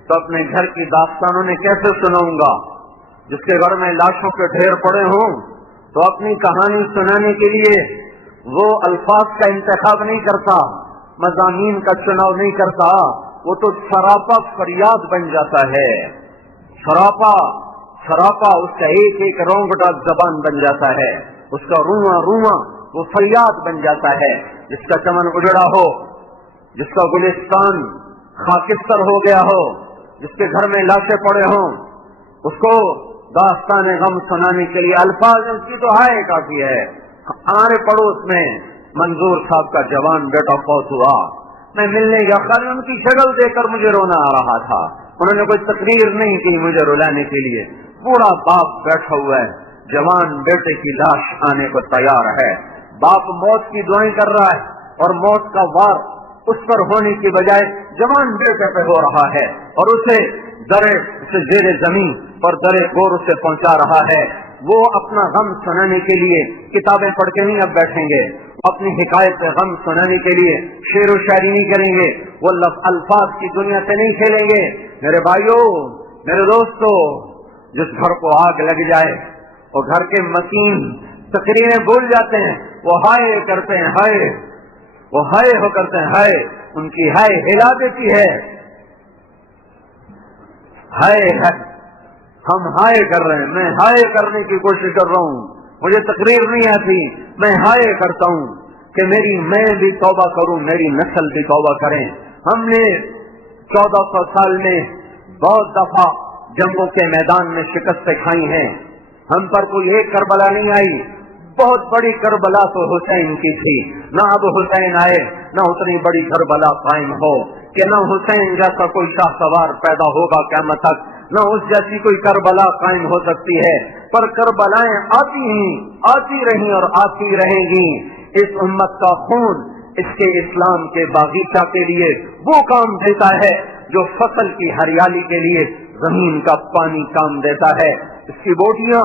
تو اپنے گھر کی داستانوں میں کیسے سناؤں گا. جس کے گھر میں لاشوں کے ڈھیر پڑے ہوں تو اپنی کہانی سنانے کے لیے وہ الفاظ کا انتخاب نہیں کرتا، مضامین کا چناؤ نہیں کرتا، وہ تو سراپا فریاد بن جاتا ہے، سراپا اس کا ایک ایک رونگٹا زبان بن جاتا ہے، اس کا رواں رواں وہ فریاد بن جاتا ہے۔ جس کا چمن اجڑا ہو، جس کا گلستان خاکستر ہو گیا ہو، جس کے گھر میں لاشیں پڑے ہوں، اس کو داستان غم سنانے کے لیے الفاظ اس کی تو ہائے کافی ہے۔ ہمارے پڑوس میں منظور صاحب کا جوان بیٹا فوت ہوا، میں ملنے گیا، خالی ان کی شکل دیکھ کر مجھے رونا آ رہا تھا۔ انہوں نے کوئی تقریر نہیں کی مجھے رلانے کے لیے، بوڑھا باپ بیٹھا ہوا ہے، جوان بیٹے کی لاش آنے کو تیار ہے، باپ موت کی دعائیں کر رہا ہے اور موت کا وار اس پر ہونے کی بجائے جوان بیٹے پہ ہو رہا ہے، اور اسے زیر زمین اور درے گور سے پہنچا رہا ہے۔ وہ اپنا غم سنانے کے لیے کتابیں پڑھ کے نہیں اب بیٹھیں گے، اپنی حکایت غم سنانے کے لیے شعر و شاعری نہیں کریں گے، وہ الفاظ کی دنیا سے نہیں کھیلیں گے۔ میرے بھائیوں، میرے دوستو، جس گھر کو آگ لگ جائے وہ گھر کے مکین تقریریں بھول جاتے ہیں، وہ ہائے کرتے ہیں، ہائے، وہ ہائے ہو کرتے ہیں، ہائے، ان کی ہائے ہلا دیتی ہے، ہائے ہے، ہم ہائے کر رہے ہیں، میں ہائے کرنے کی کوشش کر رہا ہوں، مجھے تقریر نہیں آتی، میں ہائے کرتا ہوں کہ میں بھی توبہ کروں، میری نسل بھی توبہ کریں۔ ہم نے 1400 سال میں بہت دفعہ جنگوں کے میدان میں شکستیں کھائی ہیں، ہم پر کوئی ایک کربلا نہیں آئی، بہت بڑی کربلا تو حسین کی تھی، نہ اب حسین آئے نہ اتنی بڑی کربلا قائم ہو کہ نہ حسین جیسا کوئی شاہ سوار پیدا ہوگا قیامت تک، نہ اس جیسی کوئی کربلا قائم ہو سکتی ہے، پر کربلائیں آتی رہیں اور آتی رہیں گی۔ اس امت کا خون اس کے اسلام کے باغیچہ کے لیے وہ کام دیتا ہے جو فصل کی ہریالی کے لیے زمین کا پانی کام دیتا ہے۔ اس کی بوٹیاں،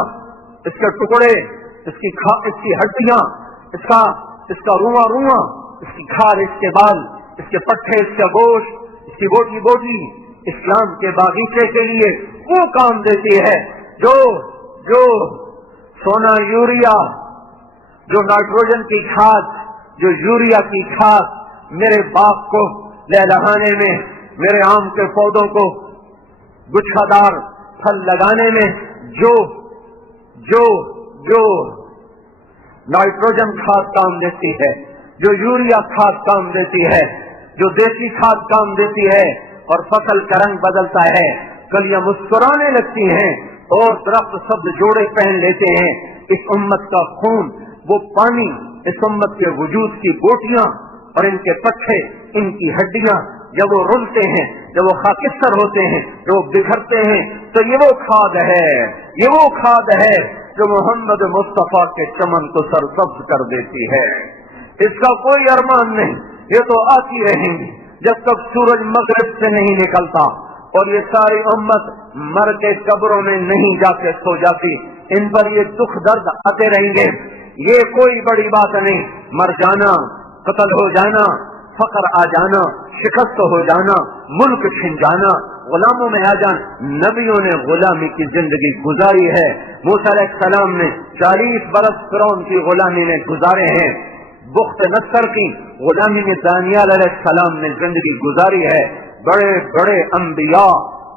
اس کے ٹکڑے، اس کی ہڈیاں، اس کا رواں، اس کی کھال، اس کے بال، اس کے پٹھے، اس کا گوشت، اس کی بوٹی اسلام کے باغیچے کے لیے وہ کام دیتی ہے جو سونا یوریا، جو نائٹروجن کی کھاد، جو یوریا کی کھاد میرے باغ کو لہلہانے میں، میرے آم کے پودوں کو گچھادار پھل لگانے میں جو نائٹروجن کھاد کام دیتی ہے، جو یوریا کھاد کام دیتی ہے، جو دیسی کھاد کام دیتی ہے، اور فصل کا رنگ بدلتا ہے، کلیاں مسکرانے لگتی ہیں اور درخت سبز جوڑے پہن لیتے ہیں۔ اس امت کا خون، وہ پانی، اس امت کے وجود کی بوٹیاں اور ان کے پٹھے، ان کی ہڈیاں جب وہ رلتے ہیں، جب وہ خاکستر ہوتے ہیں، جب وہ بکھرتے ہیں، تو یہ وہ کھاد ہے جو محمد مصطفیٰ کے چمن کو سرسبز کر دیتی ہے۔ اس کا کوئی ارمان نہیں، یہ تو آتی رہیں گی جب تک سورج مغرب سے نہیں نکلتا، اور یہ ساری امت مر کے قبروں میں نہیں جا کے سو جاتی، ان پر یہ دکھ درد آتے رہیں گے۔ یہ کوئی بڑی بات نہیں، مر جانا، قتل ہو جانا، فقر آ جانا، شکست ہو جانا، ملک چھن جانا، غلاموں میں آ جانا۔ نبیوں نے غلامی کی زندگی گزاری ہے، موسیٰ علیہ السلام نے 40 برس فرعون کی غلامی میں گزارے ہیں، بخت نصر کی غلامی میں دانیال علیہ السلام نے زندگی گزاری ہے، بڑے بڑے انبیاء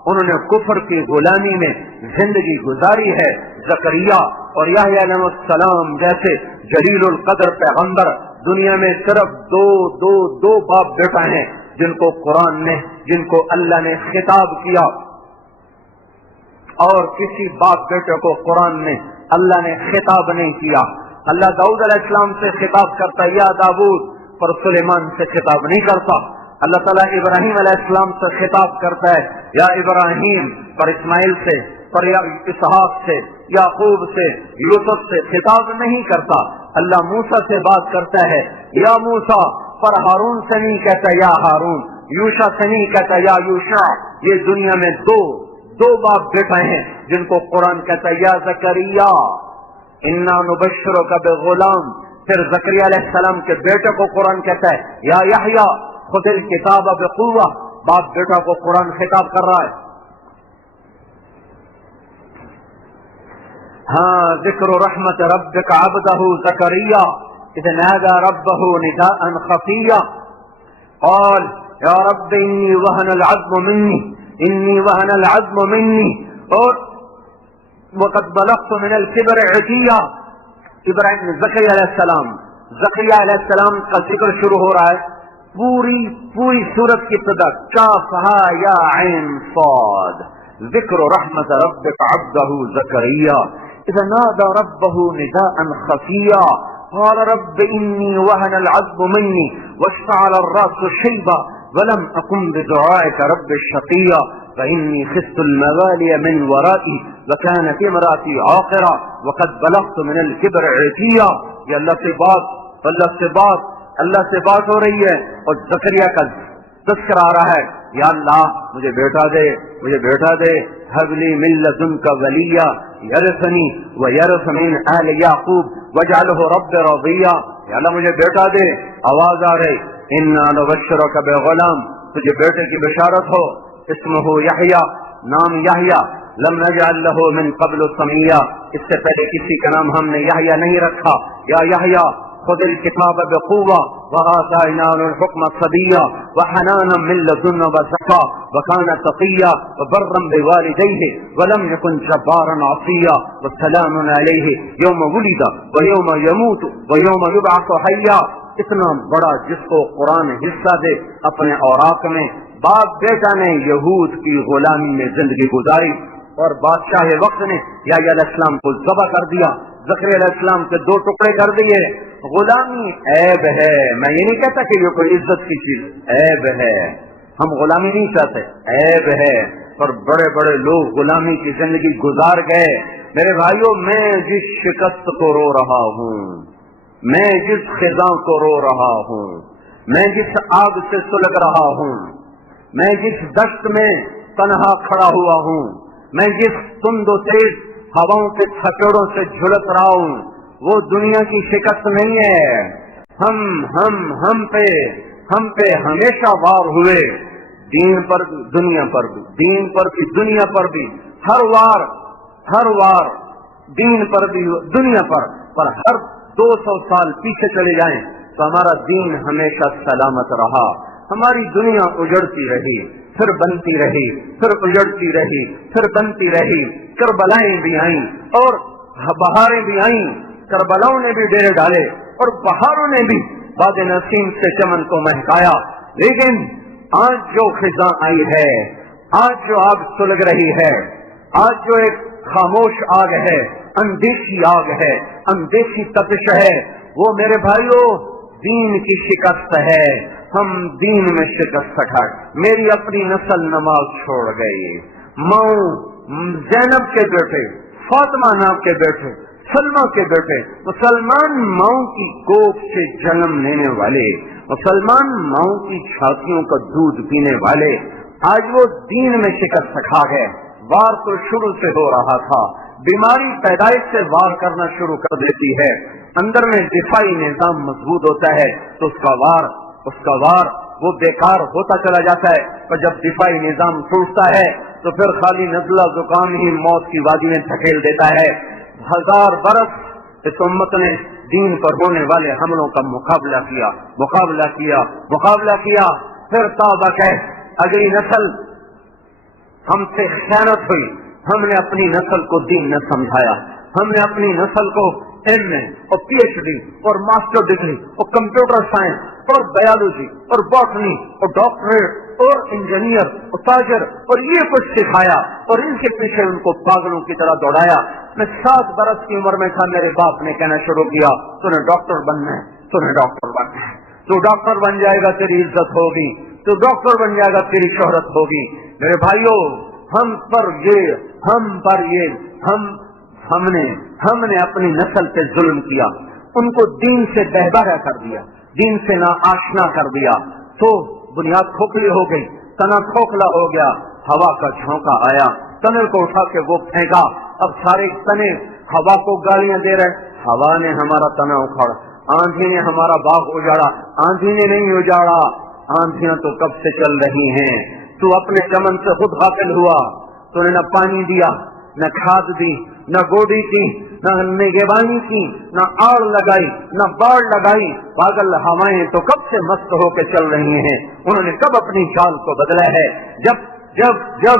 انہوں نے کفر کی غلامی میں زندگی گزاری ہے۔ زکریا اور یحییٰ علیہ السلام جیسے جلیل القدر پیغمبر دنیا میں صرف دو باپ بیٹا ہیں جن کو قرآن نے، جن کو اللہ نے خطاب کیا، اور کسی باپ بیٹے کو قرآن نے اللہ نے خطاب نہیں کیا۔ اللہ داؤد علیہ السلام سے خطاب کرتا ہے یا داؤد، پر سلیمان سے خطاب نہیں کرتا۔ اللہ تعالیٰ ابراہیم علیہ السلام سے خطاب کرتا ہے یا ابراہیم، پر اسماعیل سے، پر اسحاق سے، یعقوب سے، یوسف سے خطاب نہیں کرتا۔ اللہ موسیٰ سے بات کرتا ہے یا موسیٰ، پر ہارون سے نہیں کہتا یا ہارون، یوشع سے نہیں کہتا یا یوشع۔ یہ دنیا میں دو باپ بیٹا ہیں جن کو قرآن کہتا ہے یا زکریا انا نبشرک بغلام، پھر زکریا علیہ السلام کے بیٹے کو قرآن کہتا ہے یا یحییٰ خذ الکتاب بقوہ، باپ بیٹا کو قرآن خطاب کر رہا ہے۔ ہاں، ذکر رحمت ربک عبدہ زکریا، إذ نادى ربه نداء خفيا قال يا رب إني وهن العظم مني اور وقد بلغت من الكبر عتيا. ابراہیم زکریا علیہ السلام کا ذکر شروع ہو رہا ہے. پوری سورت کی ابتدا کافہا یا عین صاد ذکر رحمت ربک عبدہ زکریا اذ نادى ربه نداء خفيا قال رب إني وهن العظم مني واشتعل الرأس شيبا ولم أكن بدعائك رب شقيا فإني خفت الموالي من ورائي وكانت امرأتي عاقرا وقد بلغت من الكبر عتيا. یہ اللہ سے بات ہو رہی ہے اور زکریا کا تذکر آ رہا ہے. یا اللہ مجھے بیٹا دے هب لي من لدنك وليا يرثني ويرث من آل يعقوب واجعله رب رضيا. یا اللہ مجھے بیٹا دے. آواز آ رہی انا نبشرك بغلام, تجھے بیٹے کی بشارت ہو. اسمه یحییٰ, نام یحییٰ. لم نجعل له من قبل سمیا, اس سے پہلے کسی کا نام ہم نے یحییٰ نہیں رکھا. یا یحییٰ خذ الكتاب بقوة وآتيناه الحكم صبيا وحنانا من لدنا وزكاة وكان تقيا وبرا بوالديه ولم يكن جبارا عصيا والسلام عليه يوم ولد ويوم يموت ويوم يبعث حيا. اتنا بڑا جس کو قرآن حصہ دے اپنے اوراق میں. باپ بیٹا نے یہود کی غلامی میں زندگی گزاری اور بادشاہ وقت نے یحییٰ علیہ السلام کو ذبح کر دیا. زکریا علیہ السلام کے 2 ٹکڑے کر دیے. غلامی عیب ہے, میں یہ نہیں کہتا کہ یہ کوئی عزت کی چیز, عیب ہے. ہم غلامی نہیں چاہتے, عیب ہے. اور بڑے بڑے لوگ غلامی کی زندگی گزار گئے. میرے بھائیوں, میں جس شکست کو رو رہا ہوں, میں جس خزاں کو رو رہا ہوں, میں جس آگ سے سلگ رہا ہوں, میں جس دشت میں تنہا کھڑا ہوا ہوں, میں جس تند و تیز ہواؤں کے تھکڑوں سے جھلس رہا ہوں, وہ دنیا کی شکست نہیں ہے. ہم پہ ہمیشہ وار ہوئے, دین پر دنیا پر بھی, دین پر بھی دنیا پر بھی, ہر وار دین پر بھی دنیا پر ہر 200 سال پیچھے چلے جائیں تو ہمارا دین ہمیشہ سلامت رہا. ہماری دنیا اجڑتی رہی, پھر بنتی رہی, پھر اجڑتی رہی, پھر بنتی رہی. کربلائیں بھی آئیں اور بہاریں بھی آئیں, کربلاؤں نے بھی ڈیرے ڈالے اور بہاروں نے بھی باد نسیم سے چمن کو مہکایا. لیکن آج جو خزاں آئی ہے, آج جو آگ سلگ رہی ہے, آج جو ایک خاموش آگ ہے, اندیشی آگ ہے, اندیشی تپش ہے, وہ میرے بھائیوں دین کی شکست ہے. ہم دین میں شکست کھائے. میری اپنی نسل نماز چھوڑ گئی. ماں زینب کے بیٹے, فاطمہ نام کے بیٹے, سلمہ کے بیٹے, مسلمان ماؤں کی کوکھ سے جنم لینے والے, مسلمان ماؤں کی چھاتیوں کا دودھ پینے والے, آج وہ دین میں شکست کھا گئے. وار تو شروع سے ہو رہا تھا, بیماری پیدائش سے وار کرنا شروع کر دیتی ہے. اندر میں دفاعی نظام مضبوط ہوتا ہے تو اس کا وار وہ بیکار ہوتا چلا جاتا ہے. اور جب دفاعی نظام ٹوٹتا ہے تو پھر خالی نزلہ زکام ہی موت کی وادی میں دھکیل دیتا ہے. 1000 برس اس امت نے دین پر ہونے والے حملوں کا مقابلہ کیا. پھر توبہ کہہ, اگلی نسل ہم سے خیانت ہوئی, ہم نے اپنی نسل کو دین نہ سمجھایا, ہم نے اپنی نسل کو ایم اے اور پی ایچ ڈی اور ماسٹر ڈگری اور کمپیوٹر سائنس اور بایولوجی اور باٹنی اور ڈاکٹریٹ اور انجینئر اور تاجر اور یہ کچھ سکھایا اور ان کے پیچھے ان کو پاگلوں کی طرح دوڑایا. میں 7 برس کی عمر میں تھا, میرے باپ نے کہنا شروع کیا تو نے ڈاکٹر بننا ہے, تو ڈاکٹر بن جائے گا تیری عزت ہوگی, تو ڈاکٹر بن جائے گا تیری شہرت ہوگی. میرے بھائیوں, ہم نے اپنی نسل پہ ظلم کیا, ان کو دین سے بہبارہ کر دیا, دین سے نا آشنا کر دیا, تو بنیاد کھوکھلی ہو گئی, تنا کھوکھلا ہو گیا. ہوا کا جھونکا آیا, تنے کو اٹھا کے وہ پھینکا. اب سارے تنے ہوا کو گالیاں دے رہے, ہوا نے ہمارا تنا اکھاڑا, آندھی نے ہمارا باغ اجاڑا. آندھی نے نہیں اجاڑا, آندھیاں تو کب سے چل رہی ہیں. تو اپنے چمن سے خود غافل ہوا, تو نے نہ پانی دیا, نہ کھاد دی، نہ گوڑی کی، نہ نگہبانی کی، نہ آڑ لگائی، نہ باڑ لگائی. پاگل ہوائیں تو کب سے مست ہو کے چل رہی ہیں، انہوں نے کب اپنی چال کو بدلا ہے. جب جب جب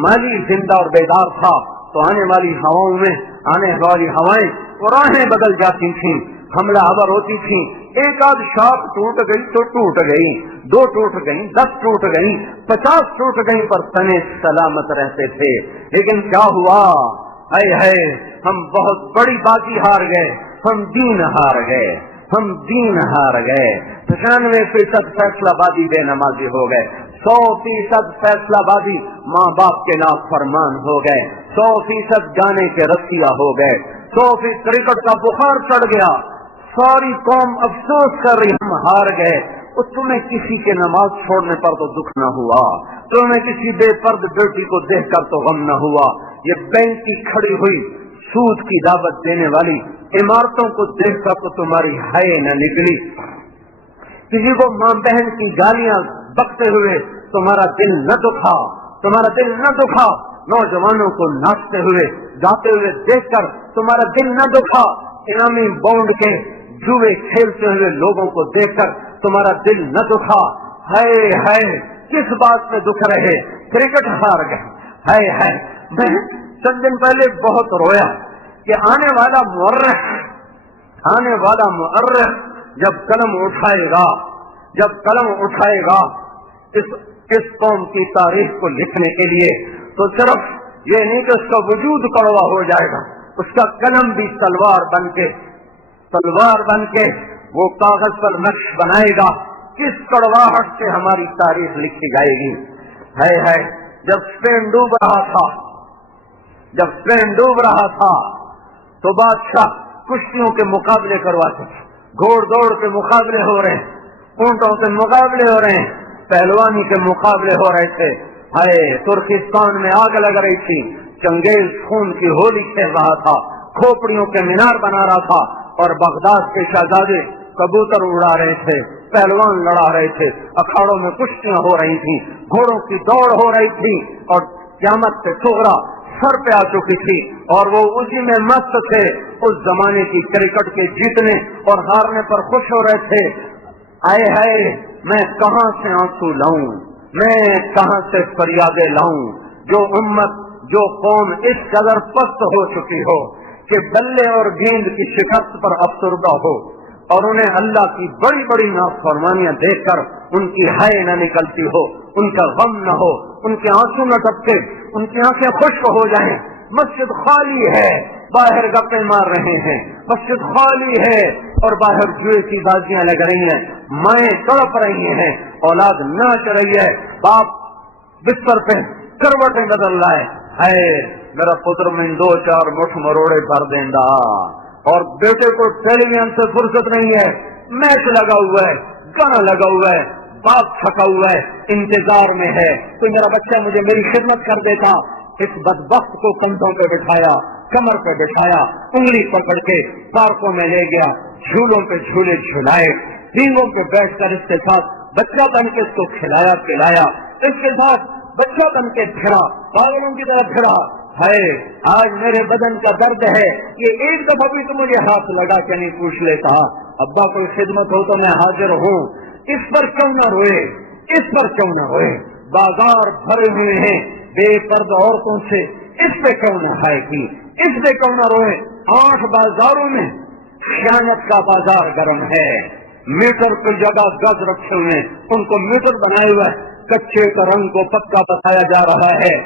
مالی زندہ اور بیدار تھا تو آنے والی ہوائیں وہ راہیں بدل جاتی تھیں، حملہ آور ہوتی تھیں. ایک آدھ شاخ ٹوٹ گئی تو ٹوٹ گئی، 2 ٹوٹ گئی، 10 ٹوٹ گئی، 50 ٹوٹ گئی، پر تنے سلامت رہتے تھے. لیکن کیا ہوا؟ ہے ہم بہت بڑی بازی ہار گئے، ہم دین ہار گئے، ہم دین ہار گئے. 95% فیصلہ بازی بے نمازی ہو گئے، 100% فیصلہ بازی ماں باپ کے نافرمان ہو گئے، 100% گانے کے رسیا ہو گئے، 100% کرکٹ کا بخار چڑھ گیا. ساری قوم افسوس کر رہی ہم ہار گئے. تمہیں کسی کے نماز چھوڑنے پر تو دکھ نہ ہوا، تمہیں کسی بے پرد بیٹی کو دیکھ کر تو غم نہ ہوا. یہ بینک کی کھڑی ہوئی سود کی دعوت دینے والی عمارتوں کو دیکھ کر تو تمہاری حیا نہ نکلی. کسی کو ماں بہن کی گالیاں بکتے ہوئے تمہارا دل نہ دکھا، تمہارا دل نہ دکھا. نوجوانوں کو ناچتے ہوئے گاتے ہوئے دیکھ کر تمہارا دل نہ دکھا. انعامی بونڈ کے جوئے کھیلتے ہوئے لوگوں کو دیکھ کر تمہارا دل نہ دکھا. ہے کس بات میں دکھ رہے؟ کرکٹ ہار گئے. ہے میں چند دن پہلے بہت رویا کہ آنے والا مؤرخ جب قلم اٹھائے گا اس قوم کی تاریخ کو لکھنے کے لیے، تو صرف یہ نہیں کہ اس کا وجود کڑوا ہو جائے گا، اس کا قلم بھی تلوار بن کے وہ کاغذ پر نقش بنائے گا. کس کڑواہٹ سے ہماری تاریخ لکھی جائے گی. ہے جب اسپین ڈوب رہا تھا تو بادشاہ کشتیوں کے مقابلے کرواتے تھے، گھوڑ دوڑ کے مقابلے ہو رہے ہیں، اونٹوں کے مقابلے ہو رہے ہیں، پہلوانی کے مقابلے ہو رہے تھے. ترکستان میں آگ لگ رہی تھی، چنگیز خون کی ہولی کھیل رہا تھا، کھوپڑیوں کے مینار بنا رہا تھا، اور بغداد کے شہزادے کبوتر اڑا رہے تھے، پہلوان لڑا رہے تھے، اکھاڑوں میں کشتیاں ہو رہی تھیں، گھوڑوں کی دوڑ ہو رہی تھی، اور قیامت سے صغرا سر پہ آ چکی تھی، اور وہ اسی میں مست تھے. اس زمانے کی کرکٹ کے جیتنے اور ہارنے پر خوش ہو رہے تھے. میں کہاں سے آنسو لاؤں، میں کہاں سے فریادیں لاؤں؟ جو امت، جو قوم اس قدر پست ہو چکی ہو کہ بلے اور گیند کی شکست پر افسردہ ہو، اور انہیں اللہ کی بڑی بڑی نافرمانیاں دیکھ کر ان کی حیا نہ نکلتی ہو، ان کا غم نہ ہو، ان کے آنسو نہ ٹپکے، ان کی آنکھیں خشک ہو جائیں. مسجد خالی ہے، باہر گپیں مار رہے ہیں، مسجد خالی ہے اور باہر جوئے کی بازیاں لگ رہی ہیں، مائیں تڑپ رہی ہیں، اولاد ناچ رہی ہے، باپ بستر پہ کروٹیں بدل رہا ہے. میرا پتر میں 2-4 مٹھ مروڑے بھر دیندا، اور بیٹے کو ٹیلی ویژن سے فرصت نہیں ہے، میچ لگا ہوا ہے، گانا لگا ہوا ہے، باپ تھکا ہوا ہے، انتظار میں ہے تو میرا بچہ مجھے میری خدمت کر دیتا. اس بدبخت کو کندھوں پہ بٹھایا، کمر پہ بٹھایا، انگلی پکڑ کے پارکوں میں لے گیا، جھولوں پہ جھولے جھلائے، ٹینگوں پہ بیٹھ کر اس کے ساتھ بچہ بن کے اس کو کھلایا پلایا، اس کے ساتھ بچہ بن کے پھرا، پاگلوں کی طرح پھرا. آج میرے بدن کا درد ہے، یہ ایک دفعہ بھی تو مجھے ہاتھ لگا کے نہیں پوچھ لیتا، ابا کوئی خدمت ہو تو میں حاضر ہوں. اس پر کیوں نہ روئے، اس پر کیوں نہ روئے؟ بازار بھرے ہوئے ہیں بے پرد عورتوں سے، اس پہ کیوں نہ ہائے کی، اس پہ کیوں نہ روئے؟ 8 بازاروں میں خیانت کا بازار گرم ہے، میٹر کی جگہ گز رکھے ہوئے، ان کو میٹر بنائے ہوئے، کچے کا رنگ کو پکا بتایا جا رہا ہے،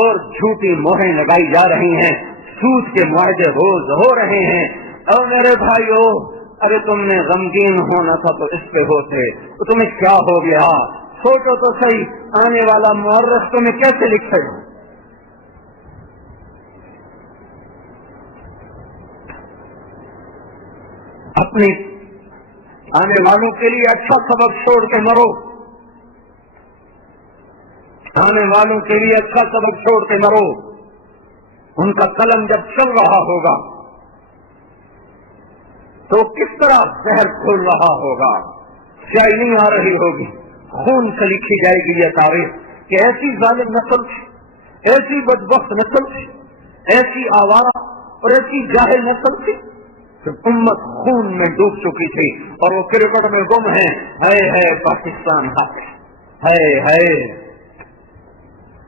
اور جھوٹی مہریں لگائی جا رہی ہیں، سود کے معاہدے روز ہو رہے ہیں. اور میرے بھائیو، ارے تم نے غمگین ہونا تھا تو اس پہ ہوتے، تو تمہیں کیا ہو گیا؟ سوچو تو صحیح، آنے والا مورخ تمہیں کیسے لکھے گا؟ اپنی آنے والوں کے لیے اچھا سبق چھوڑ کے مرو، آنے والوں کے لیے اچھا سبق چھوڑ کے مرو. ان کا قلم جب چل رہا ہوگا تو کس طرح زہر کھول رہا ہوگا، سیاہی نہیں آ رہی ہوگی، خون سے لکھی جائے گی یہ تاریخ کہ ایسی ظالم نسل تھی، ایسی بدبخت نسل تھی، ایسی آوارہ اور ایسی جاہل نسل تھی کہ امت خون میں ڈوب چکی تھی اور وہ کرکٹ میں گم ہیں. ہے پاکستان ہے.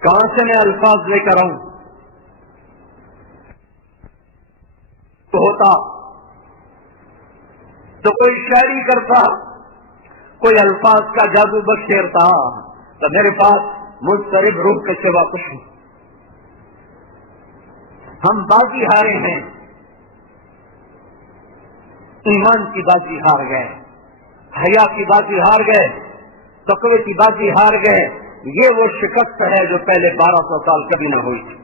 کہاں سے میں الفاظ لے کر آؤں؟ تو ہوتا تو کوئی شاعری کرتا، کوئی الفاظ کا جادو بخشیرتا، تو میرے پاس مضطرب روح کے سوا کچھ نہیں. ہم بازی ہارے ہیں، ایمان کی بازی ہار گئے، حیا کی بازی ہار گئے، تقوی کی بازی ہار گئے. یہ وہ شکست ہے جو پہلے 1200 سال کبھی نہ ہوئی تھی.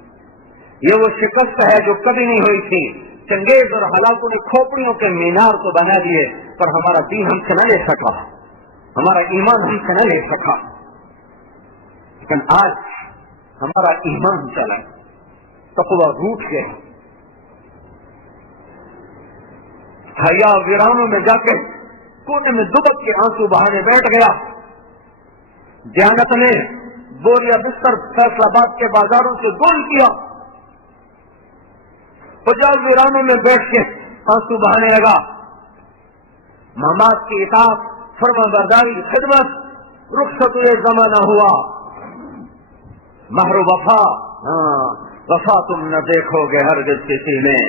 یہ وہ شکست ہے جو کبھی نہیں ہوئی تھی. چنگیز اور ہلاکوں نے کھوپڑیوں کے مینار تو بنا دیے، پر ہمارا دین ہم سے نہ لے سکا، ہمارا ایمان ہم سے نہ لے سکا. لیکن آج ہمارا ایمان چلا، تقوی روٹ گئے، حیا ویرانوں میں جا کے کونے میں دبک کے آنسو بہانے بیٹھ گیا. دیانت نے بوریا بستر فیصل آباد کے بازاروں سے گول کیا، 50 ویرانوں میں بیٹھ کے آنسو بہانے لگا. مامات کی اطاعت، فرما برداری، خدمت، رخصت زمانہ ہوا. مہر وفا، وفا تم نہ دیکھو گے ہرگز کسی میں،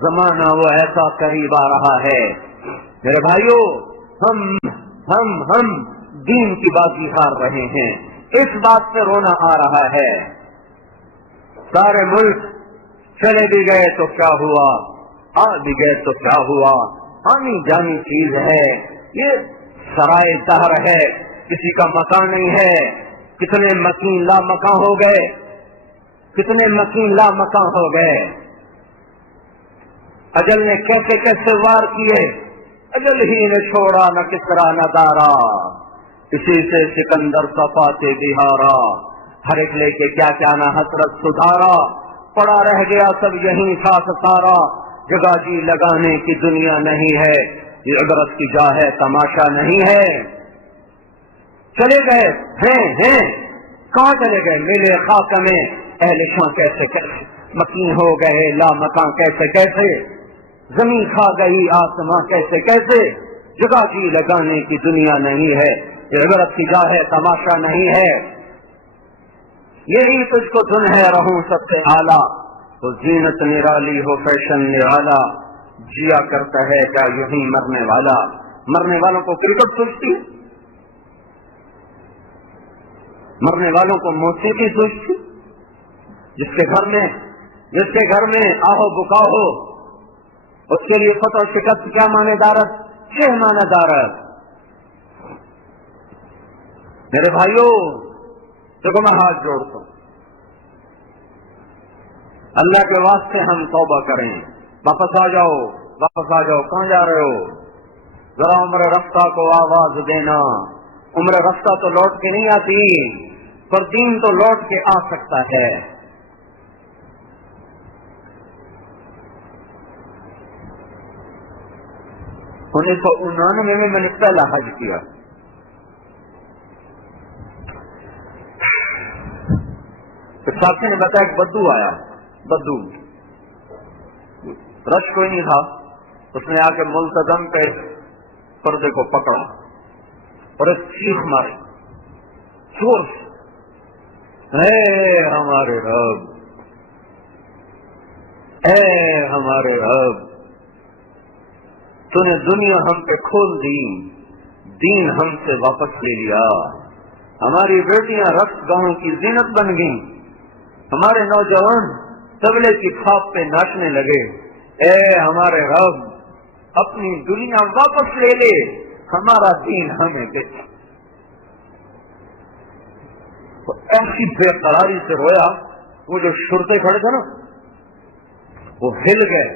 زمانہ وہ ایسا قریب آ رہا ہے. میرے بھائیوں، ہم دین کی بازی ہار رہے ہیں. اس بات سے رونا آ رہا ہے. سارے ملک چلے بھی گئے تو کیا ہوا، آ بھی گئے تو کیا ہوا. آنی جانی چیز ہے، یہ سرائے دہر ہے، کسی کا مکان نہیں ہے. کتنے مکین لا مکان ہو گئے، کتنے مکین لا مکان ہو گئے. اجل نے کیسے کیسے وار کیے، اجل ہی نے چھوڑا نہ کسرا نہ دارا. اسی سے سکندر صفاتے بہارا، ہر ایک لے کے کیا کیا نہ حسرت سدھارا. پڑا رہ گیا سب یہیں ساتھ سارا، جگہ جی لگانے کی دنیا نہیں ہے، یہ عبرت کی جا ہے تماشا نہیں ہے. چلے گئے ہیں کہاں چلے گئے؟ میلے خاک میں اہل شاں کیسے کیسے مکین ہو گئے، لا مکان کیسے کیسے، زمین کھا گئی آسماں کیسے کیسے. جگہ جی لگانے کی دنیا نہیں ہے، یہ عبرت کی جا ہے تماشا نہیں ہے. یہی تجھ کو دن ہے رہوں سب سے اعلیٰ، تو زینت نرالی ہو فیشن نرالا. جیا کرتا ہے کیا یوں ہی مرنے والا. مرنے والوں کو کرکٹ سوچتی، مرنے والوں کو موسیقی سوچتی. جس کے گھر میں آہو بکا ہو، اس کے لیے فتح و شکست کیا معنی دارت، 6 معنی دارت. میرے بھائیوں، دیکھو میں ہاتھ جوڑتا ہوں، اللہ کے واسطے ہم توبہ کریں. واپس آ جاؤ، واپس آ جاؤ. کہاں جا رہے ہو؟ ذرا عمر رفتہ کو آواز دینا. عمر رفتہ تو لوٹ کے نہیں آتی، پر دین تو لوٹ کے آ سکتا ہے. 1999 میں نے پہلا حج کیا. تو ساتھی نے بتایا کہ بدو آیا، بدو رش کوئی نہیں تھا. اس نے آ کے ملتزم کے پردے کو پکڑا اور ایک چیخ ماری زور سے، اے ہمارے رب، اے ہمارے رب، تو نے دنیا ہم پہ کھول دی، دین ہم سے واپس لے لیا. ہماری بیٹیاں رقص گاہوں کی زینت بن گئیں، ہمارے نوجوان طبلے کی کھاپ پہ ناچنے لگے. اے ہمارے رب، اپنی دنیا واپس لے لے، ہمارا دین ہمیں دے. ایسی بے قراری سے رویا، وہ جو شرطے کھڑے تھے نا وہ ہل گئے.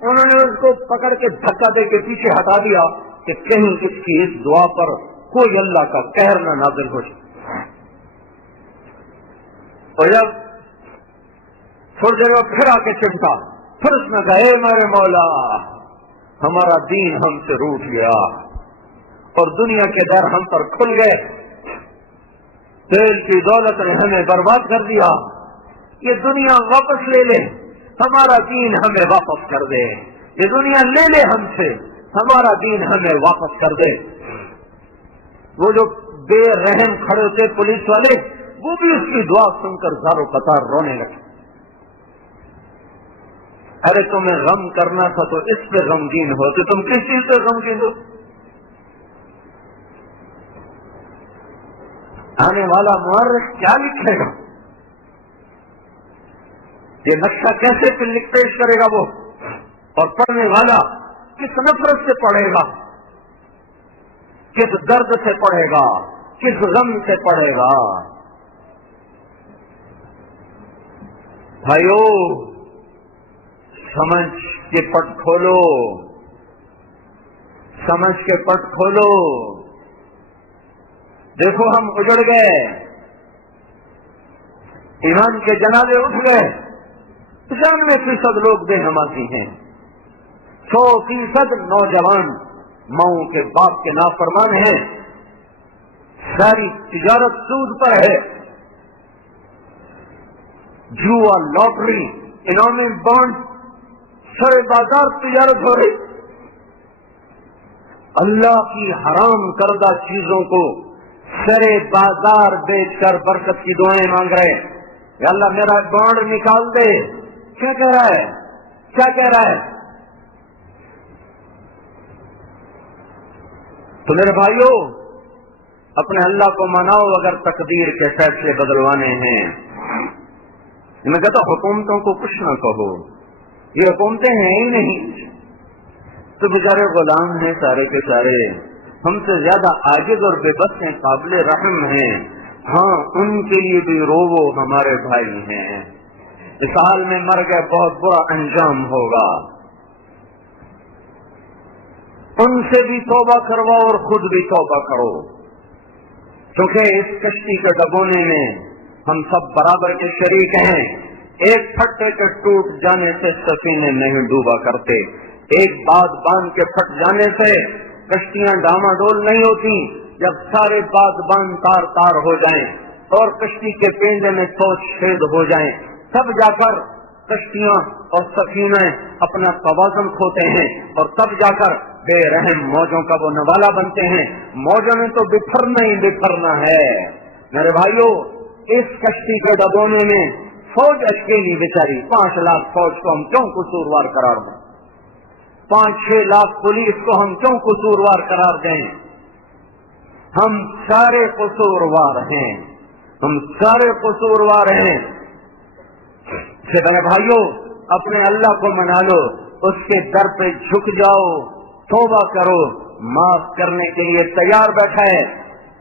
انہوں نے اس کو پکڑ کے دھکا دے کے پیچھے ہٹا دیا کہ کہیں اس کی اس دعا پر کوئی اللہ کا قہر نہ نازل ہو جائے. اور جب تھوڑی دیر میں پھر آ کے چمٹا، پھر اس نے کہا، اے میرے مولا، ہمارا دین ہم سے روٹ گیا اور دنیا کے در ہم پر کھل گئے. تیل کی دولت نے ہمیں برباد کر دیا. یہ دنیا واپس لے لے، ہمارا دین ہمیں واپس کر دے، یہ دنیا لے لے ہم سے، ہمارا دین ہمیں واپس کر دے۔ وہ جو بے رحم کھڑے تھے پولیس والے، وہ بھی اس کی دعا سن کر زاروں قطار رونے لگے۔ ارے تمہیں غم کرنا تھا تو اس پہ غمگین ہو، تو تم کس چیز پہ غمگین ہو؟ آنے والا مورخ کیا لکھے گا؟ یہ نقشہ کیسے پیش کرے گا وہ؟ اور پڑھنے والا کس نفرت سے پڑھے گا، کس درد سے پڑھے گا، کس غم سے پڑھے گا؟ بھائیو، سمجھ کے پٹ کھولو، سمجھ کے پٹ کھولو۔ دیکھو ہم اجڑ گئے، ایمان کے جنازے اٹھ گئے، 95% لوگ بے نمازی ہیں، 100% نوجوان ماؤں کے باپ کے نافرمان ہیں، ساری تجارت سود پر ہے، جوا، لاٹری، انعامی بانڈ، سرے بازار تجارت ہو رہی۔ اللہ کی حرام کردہ چیزوں کو سرے بازار بیچ کر برکت کی دعائیں مانگ رہے، یا اللہ میرا بانڈ نکال دے۔ کیا کہہ رہا ہے؟ کیا کہہ رہا ہے؟ تو میرے بھائیو، اپنے اللہ کو مناؤ اگر تقدیر کے فیصلے بدلوانے ہیں۔ میں کہتا حکومتوں کو کچھ نہ کہو، یہ حکومتیں ہیں ہی نہیں، تو بیچارے غلام ہیں سارے کے سارے، ہم سے زیادہ عاجز اور بے بس ہیں، قابل رحم ہیں۔ ہاں ان کے لیے بھی روو، ہمارے بھائی ہیں، اس حال میں مر گئے بہت برا انجام ہوگا۔ ان سے بھی توبہ کرواؤ اور خود بھی توبہ کرو، کیونکہ اس کشتی کے ڈبونے میں ہم سب برابر کے شریک ہیں۔ ایک پھٹے کے ٹوٹ جانے سے سفینے نہیں ڈوبا کرتے، ایک باد باندھ کے پھٹ جانے سے کشتیاں ڈاما ڈول نہیں ہوتی۔ جب سارے باد باندھ تار تار ہو جائیں اور کشتی کے پینڈے میں سوچ شید ہو جائیں، تب جا کر کشتیاں اور سفینے اپنا توازن کھوتے ہیں، اور تب جا کر بے رحم موجوں کا وہ نوالا بنتے ہیں۔ موجوں میں تو بکھرنا ہی بکھرنا ہے۔ میرے بھائیو، اس کشتی کے ڈبونے میں فوج اکیلی بیچاری، 5 لاکھ فوج کو ہم کیوں قصوروار قرار دیں؟ 5-6 لاکھ پولیس کو ہم کیوں قصوروار قرار دیں؟ ہم سارے قصوروار ہیں، ہم سارے قصوروار ہیں۔ میرے بھائیو، اپنے اللہ کو منا لو، اس کے در پہ جھک جاؤ، توبہ کرو، معاف کرنے کے لیے تیار بیٹھا ہے۔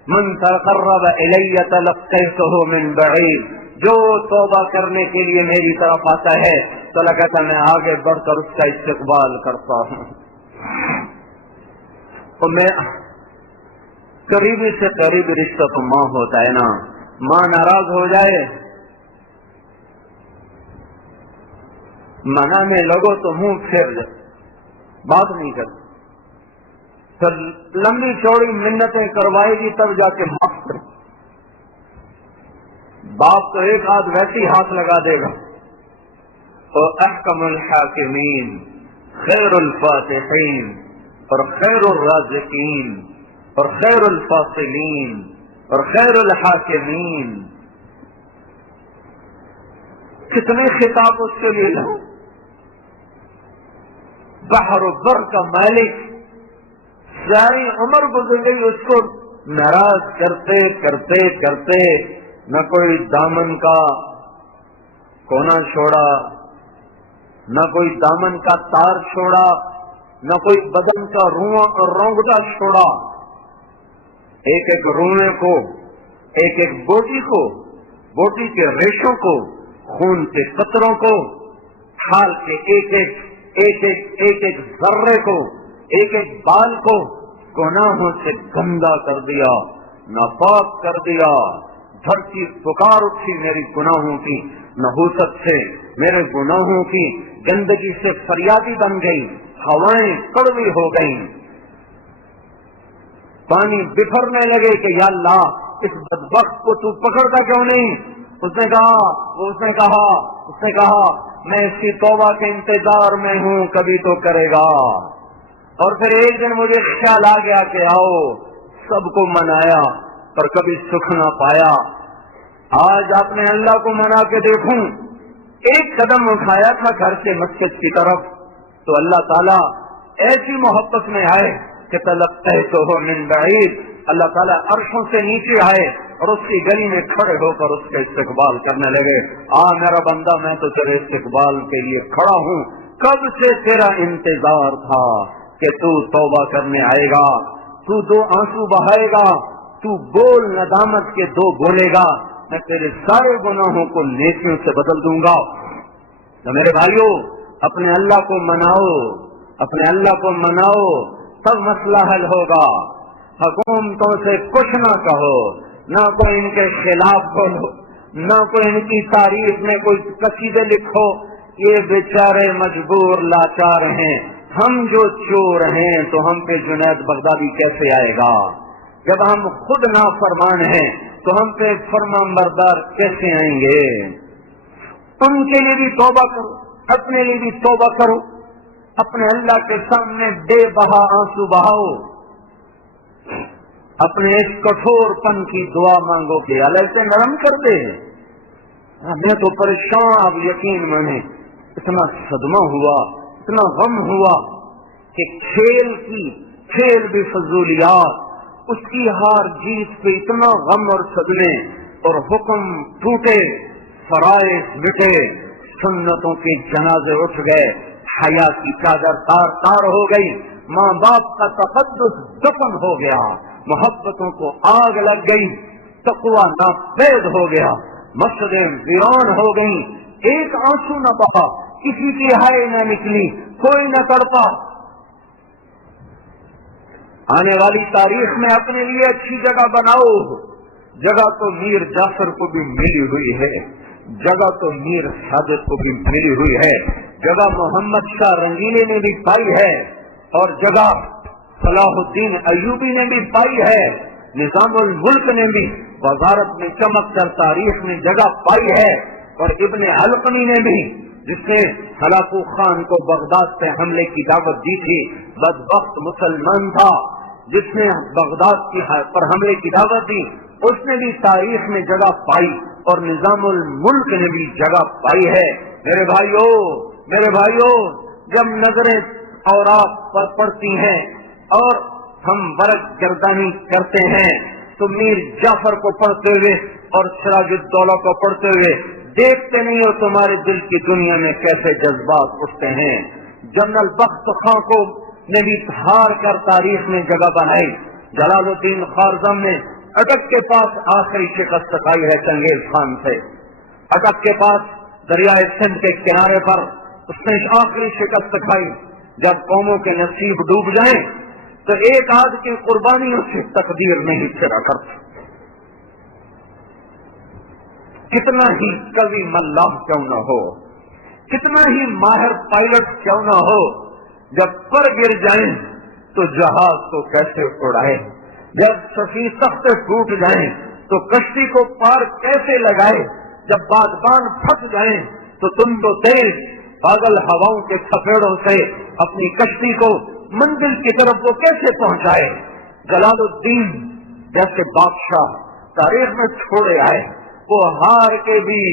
من تقرب الی تلقیتہ من بعید، جو توبہ کرنے کے لیے میری طرف آتا ہے تو اللہ کہتا میں آگے بڑھ کر اس کا استقبال کرتا ہوں۔ تو میں قریبی سے قریبی رشتہ تو ماں ہوتا ہے نا، ماں ناراض ہو جائے، منانے لگو تو منہ پھیر جائے، بات نہیں کرتی، پھر لمبی چوڑی منتیں کروائے گی تب جا کے معاف کرے۔ باپ تو ایک آدھ ویسی ہاتھ لگا دے گا۔ تو احکم الحاکمین، خیر الفاتحین، اور خیر الرازقین، اور خیر الفاصلین، اور خیر الحاکمین، کتنے خطاب اس کے لیے لو۔ بحر و بر کا مالک، ساری عمر گزر گئی اس کو ناراض کرتے کرتے کرتے، نہ کوئی دامن کا کونا چھوڑا، نہ کوئی دامن کا تار چھوڑا، نہ کوئی بدن کا رونگٹا چھوڑا۔ ایک ایک روئے کو، ایک ایک بوٹی کو، بوٹی کے ریشوں کو، خون کے قطروں کو، کھال کے ایک ایک ذرے کو، ایک ایک بال کو گناہوں سے گندا کر دیا، ناپاک کر دیا۔ دھرتی پکار اٹھی میری گناہوں کی نحوست سے، میرے گناہوں کی گندگی سے فریادی بن گئی، ہوائیں کڑوی ہو گئیں، پانی بکھرنے لگے کہ یا اللہ اس بدبخت کو تو پکڑتا کیوں نہیں؟ اس نے کہا میں اس کی توبہ کے انتظار میں ہوں، کبھی تو کرے گا۔ اور پھر ایک دن مجھے خیال آ گیا کہ آؤ سب کو منایا پر کبھی سکھ نہ پایا، آج اپنے اللہ کو منا کے دیکھوں۔ ایک قدم اٹھایا تھا گھر سے مسجد کی طرف تو اللہ تعالیٰ ایسی محبت میں آئے کہ تلقیتہ من بعید، اللہ تعالیٰ عرشوں سے نیچے آئے اور اس کی گلی میں کھڑے ہو کر اس کا استقبال کرنے لگے۔ میرا بندہ میں تو تیرے استقبال کے لیے کھڑا ہوں، کب سے تیرا انتظار تھا کہ تو توبہ کرنے آئے گا، تو دو آنسو بہائے گا، تو بول ندامت کے دو بولے گا، میں تیرے سارے گناہوں کو نیکیوں سے بدل دوں گا۔ تو میرے بھائیو اپنے اللہ کو مناؤ، اپنے اللہ کو مناؤ، تب مسئلہ حل ہوگا۔ حکومتوں سے کچھ نہ کہو، نہ کوئی ان کے خلاف بولو، نہ کوئی ان کی تعریف میں کوئی قصیدے لکھو، یہ بیچارے مجبور لاچار ہیں، ہم جو چور ہیں تو ہم پہ جنید بغدادی کیسے آئے گا؟ جب ہم خود نافرمان ہیں تو ہم پہ فرمان بردار کیسے آئیں گے؟ ان کے لیے بھی توبہ کرو، اپنے لیے بھی توبہ کرو، اپنے اللہ کے سامنے بے بہا آنسو بہاؤ، اپنے اس کٹھور پن کی دعا مانگو کہ اللہ سے نرم کر دے۔ میں تو پریشان، اب یقین مانے اتنا صدمہ ہوا، اتنا غم ہوا کہ کھیل بھی فضولیات، اس کی ہار جیت پہ اتنا غم اور صدمے، اور حکم ٹوٹے، فرائض مٹے، سنتوں کے جنازے اٹھ گئے، حیا کی چادر تار تار ہو گئی، ماں باپ کا تقدس دفن ہو گیا، محبتوں کو آگ لگ گئی، تقوی ناپید ہو گیا، مسجدیں ویران ہو گئیں، ایک آنسو نہ بہا، کسی کی ہائے نہ نکلی، کوئی نہ تڑپا۔ آنے والی تاریخ میں اپنے لیے اچھی جگہ بناؤ۔ جگہ تو میر جعفر کو بھی ملی ہوئی ہے، جگہ تو میر صادق کو بھی ملی ہوئی ہے، جگہ محمد شاہ رنگیلے نے بھی پائی ہے، اور جگہ صلاح الدین ایوبی نے بھی پائی ہے، نظام الملک نے بھی وزارت میں چمک کر تاریخ میں جگہ پائی ہے، اور ابن علقمی نے بھی، جس نے ہلاکو خان کو بغداد سے حملے کی دعوت دی تھی، بدبخت مسلمان تھا جس نے بغداد پر حملے کی دعوت دی، اس نے بھی تاریخ میں جگہ پائی، اور نظام الملک نے بھی جگہ پائی ہے۔ میرے بھائیوں جب نظریں اوراق پر پڑتی ہیں اور ہم ورق گردانی کرتے ہیں تو میر جعفر کو پڑھتے ہوئے اور سراج الدولہ کو پڑھتے ہوئے دیکھتے نہیں ہو تمہارے دل کی دنیا میں کیسے جذبات اٹھتے ہیں۔ جنرل بخت خان کو نے بھی ہار کر تاریخ میں جگہ بنائی، جلال الدین خارزم نے اٹک کے پاس آخری شکست کھائی ہے چنگیز خان سے، اٹک کے پاس دریائے سندھ کے کنارے پر اس نے آخری شکست کھائی۔ جب قوموں کے نصیب ڈوب جائیں تو ایک آدھ کی قربانیوں سے تقدیر نہیں پھرا کرتی۔ کتنا ہی کبھی ملاح کیوں نہ ہو، کتنا ہی ماہر پائلٹ کیوں نہ ہو، جب پر گر جائیں تو جہاز کو کیسے اڑائے، جب سفینہ تختے ٹوٹ جائیں تو کشتی کو پار کیسے لگائے، جب بادبان پھنس جائیں تو تم تو تیز پاگل ہواؤں کے تھپیڑوں سے اپنی کشتی کو منزل کی طرف وہ کیسے پہنچائے۔ جلال الدین جیسے بادشاہ تاریخ میں چھوڑے آئے، وہ ہار کے بھی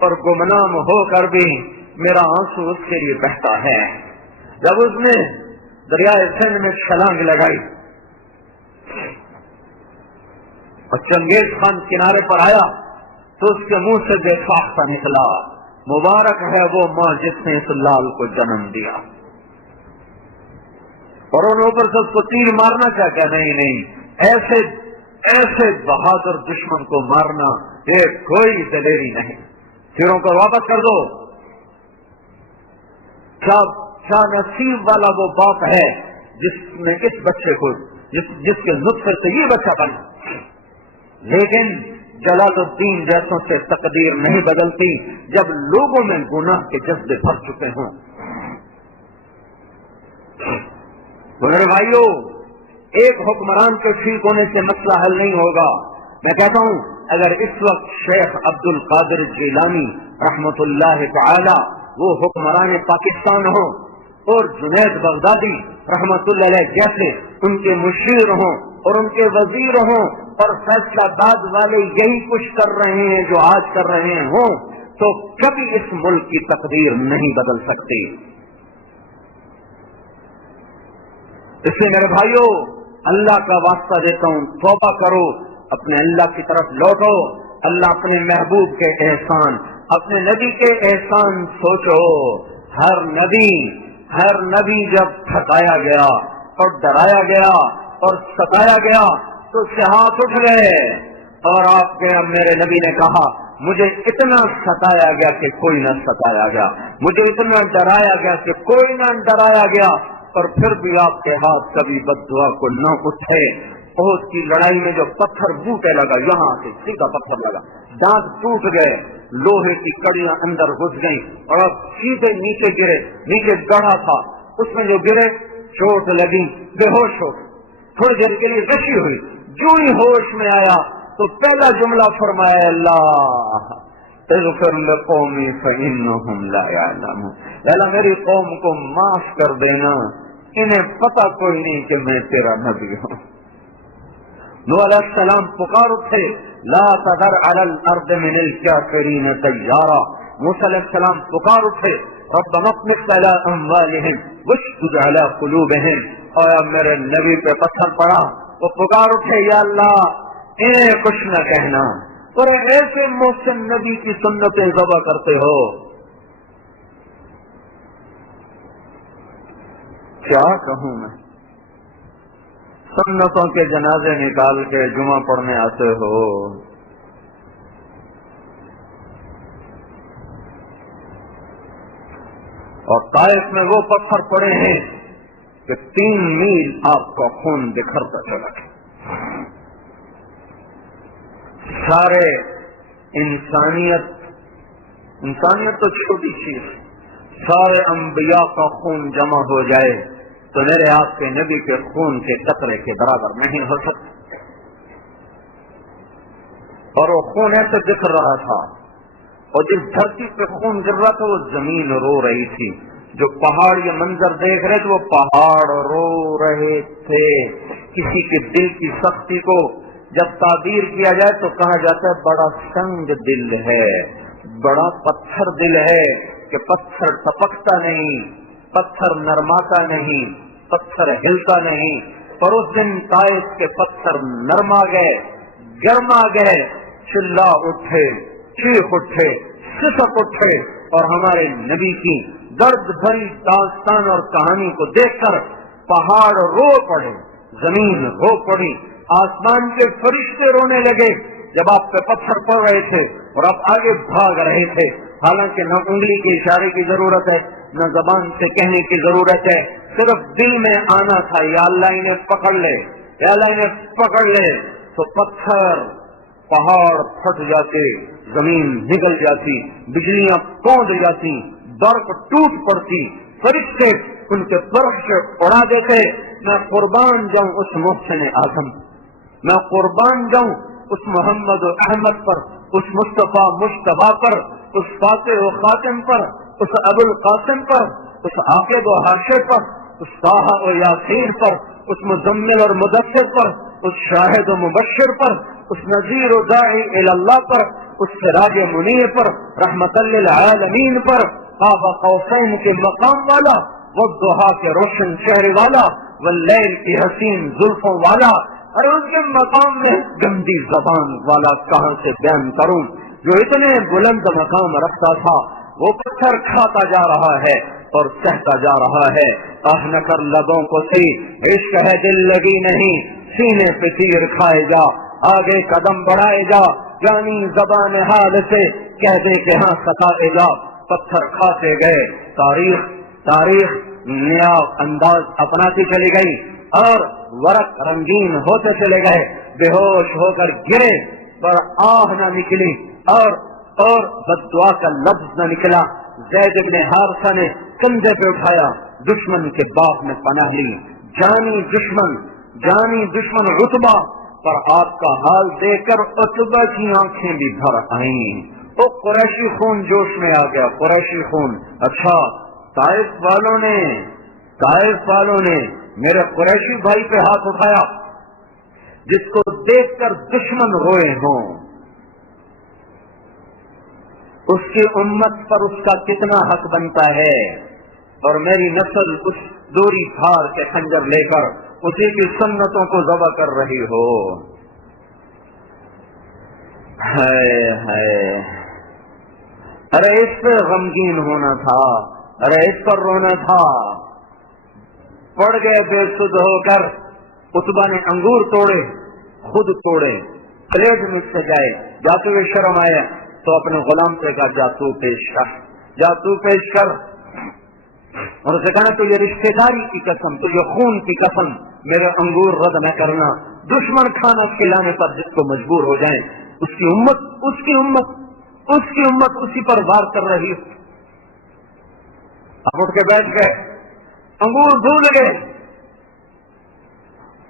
اور گمنام ہو کر بھی میرا آنسو اس کے لیے بہتا ہے۔ جب اس نے دریائے سندھ میں چھلانگ لگائی اور چنگیز خان کنارے پر آیا تو اس کے منہ سے بے ساختہ نکلا، مبارک ہے وہ ماں جس نے اس لال کو جنم دیا۔ اور ان اوپر سے اس کو تیر مارنا چاہتا، نہیں، ایسے بہادر دشمن کو مارنا یہ کوئی دلیری نہیں، تیروں کو واپس کر دو۔ کیا نصیب والا وہ باپ ہے جس نے اس بچے کو جس کے نطفے سے یہ بچہ بنا۔ لیکن جلال الدین جیسوں سے تقدیر نہیں بدلتی جب لوگوں میں گناہ کے جذبے بھر چکے ہوں۔ میرے بھائیوں ایک حکمران کے ٹھیک ہونے سے مسئلہ حل نہیں ہوگا۔ میں کہتا ہوں اگر اس وقت شیخ عبد القادر جیلانی رحمت اللہ تعالی وہ حکمران پاکستان ہوں اور جنید بغدادی رحمت اللہ علیہ جیسے ان کے مشیر ہوں اور ان کے وزیر ہوں اور فیصلہ باد والے یہی کچھ کر رہے ہیں جو آج کر رہے ہوں تو کبھی اس ملک کی تقدیر نہیں بدل سکتی۔ اس لیے میرے بھائیوں، اللہ کا واسطہ دیتا ہوں، توبہ کرو، اپنے اللہ کی طرف لوٹو۔ اللہ اپنے محبوب کے احسان، اپنے نبی کے احسان سوچو۔ ہر نبی جب تھکایا گیا اور ڈرایا گیا اور ستایا گیا تو اس کے ہاتھ اٹھ گئے، اور آپ کے میرے نبی نے کہا مجھے اتنا ستایا گیا کہ کوئی نہ ستایا گیا، مجھے اتنا ڈرایا گیا کہ کوئی نہ ڈرایا گیا، اور پھر بھی آپ کے ہاتھ کبھی بد دعا کو نہ اٹھے۔ احد کی لڑائی میں جو پتھر بوٹے لگا، یہاں سے سیدھا پتھر لگا، دانت ٹوٹ گئے، لوہے کی کڑیاں اندر گھس گئیں اور اب سیدھے نیچے گرے، نیچے گڑھا تھا، اس میں جو گرے چوٹ لگی، بے ہوش ہو، تھوڑی دیر کے لیے غشی ہوئی، جو ہی ہوش میں آیا تو پہلا جملہ فرمایا اللہ اغفر لقومی فإنهم لا يعلمون، اللہ میری قوم کو معاف کر دینا، انہیں پتہ کوئی نہیں کہ میں تیرا نبی ہوں۔ نوح علیہ السلام پکار اٹھے لا تذر علی الارض من الکافرین دیارا، موسیٰ علیہ السلام پکار اٹھے ربنا اطمس علی اموالہم واشدد علی قلوبہم، اور اب میرے نبی پہ پتھر پڑا، وہ پکار اٹھے یا اللہ انہیں کچھ نہ کہنا، اور ایسے محسن نبی کی سنتیں ذبح کرتے ہو، کیا کہوں میں؟ سنتوں کے جنازے نکال کے جمعہ پڑھنے آتے ہو، اور طائف میں وہ پتھر پڑے ہیں کہ 3 میل آپ کا خون بکھرتا چلا گیا۔ سارے انسانیت تو چھوٹی چیز، سارے انبیاء کا خون جمع ہو جائے تو میرے آپ کے نبی کے خون کے قطرے کے برابر نہیں ہو سکتا، اور وہ خون ایسے بکھر رہا تھا، اور جس دھرتی پہ خون گر رہا تھا وہ زمین رو رہی تھی، جو پہاڑ یہ منظر دیکھ رہے تھے وہ پہاڑ رو رہے تھے۔ کسی کے دل کی سختی کو جب تعبیر کیا جائے تو کہا جاتا ہے بڑا سنگ دل ہے، بڑا پتھر دل ہے، کہ پتھر ٹپکتا نہیں، پتھر نرماتا نہیں، پتھر ہلتا نہیں، پر اس دن طائف کے پتھر نرما گئے، گرما گئے، چلا اٹھے، چیخ اٹھے، سسک اٹھے، اور ہمارے نبی کی درد بھری داستان اور کہانی کو دیکھ کر پہاڑ رو پڑے، زمین رو پڑی، آسمان کے فرشتے رونے لگے جب آپ پہ پتھر پڑ رہے تھے اور آپ آگے بھاگ رہے تھے۔ حالانکہ نہ انگلی کے اشارے کی ضرورت ہے، نہ زبان سے کہنے کی ضرورت ہے، صرف دل میں آنا تھا یا اللہ انہیں پکڑ لے، یا اللہ انہیں پکڑ لے، تو پتھر پہاڑ پھٹ جاتے، زمین نگل جاتی، بجلیاں کونڈ جاتی، برف ٹوٹ پڑتی، فرشتے ان کے برف سے اڑا دیتے۔ میں قربان جاؤں اس محسن اعظم، میں قربان جاؤں اس محمد و احمد پر، اس مصطفیٰ مجتبیٰ پر، اس فاتح و خاتم پر، اس ابو القاسم پر، اس عاقب و حاشر پر، اس طٰہٰ و یاسین پر، اس مزمل اور مدثر پر، اس شاہد و مبشر پر، اس نذیر و داعی الی اللہ پر، اس سراج منیر پر، رحمت للعالمین پر، قاب قوسین کے مقام والا، والضحیٰ کے روشن چہرے والا، واللیل کی حسین زلفوں والا، اور اس کے مقام میں گندی زبان والا کہاں سے بیان کروں، جو اتنے بلند مقام رکھتا تھا، وہ پتھر کھاتا جا رہا ہے اور سہتا جا رہا ہے۔ آہ نہ کر لبوں کو سی، عشق ہے دل لگی نہیں، سینے پہ تیر کھائے جا، آگے قدم بڑھائے جا، جانی زبان حال سے کہہ دے کہ ہاں ستائے جا۔ پتھر کھاتے گئے، تاریخ نیا انداز اپناتی چلی گئی، اور ورق رنگین ہوتے چلے گئے، بے ہوش ہو کر گرے، پر آہ نہ نکلی اور بد دعا کا لفظ نہ نکلا۔ زید بن حارثہ نے کندھے پہ اٹھایا، دشمن کے باغ میں پناہ لی، جانی دشمن عتبہ، پر آپ کا حال دیکھ کر عتبہ کی آنکھیں بھی بھر آئیں، تو قریشی خون جوش میں آ گیا، قریشی خون. اچھا طائف والوں نے میرے قریشی بھائی پہ ہاتھ اٹھایا، جس کو دیکھ کر دشمن روئے ہوں. اس کی امت پر اس کا کتنا حق بنتا ہے، اور میری نسل اس دوری پھاڑ کے خنجر لے کر اسی کی سنتوں کو ذبح کر رہی ہو. ارے اس پہ غمگین ہونا تھا، ارے اس پر رونا تھا. پڑ گئے بے سدھ ہو کر. عتبہ نے انگور توڑے، خود توڑے، پلیٹ میں سجائے. جاتے ہوئے شرم آیا تو اپنے غلام سے کہا جا تو پیش کر. اور اسے کہا تو یہ رشتے داری کی قسم، تو یہ خون کی قسم، میرے انگور رد نہ کرنا. دشمن کھانا کھلانے پر جس کو مجبور ہو جائیں، اس کی امت اسی پر وار کر رہی. اب اٹھ کے بیٹھ گئے، انگور بھول گئے.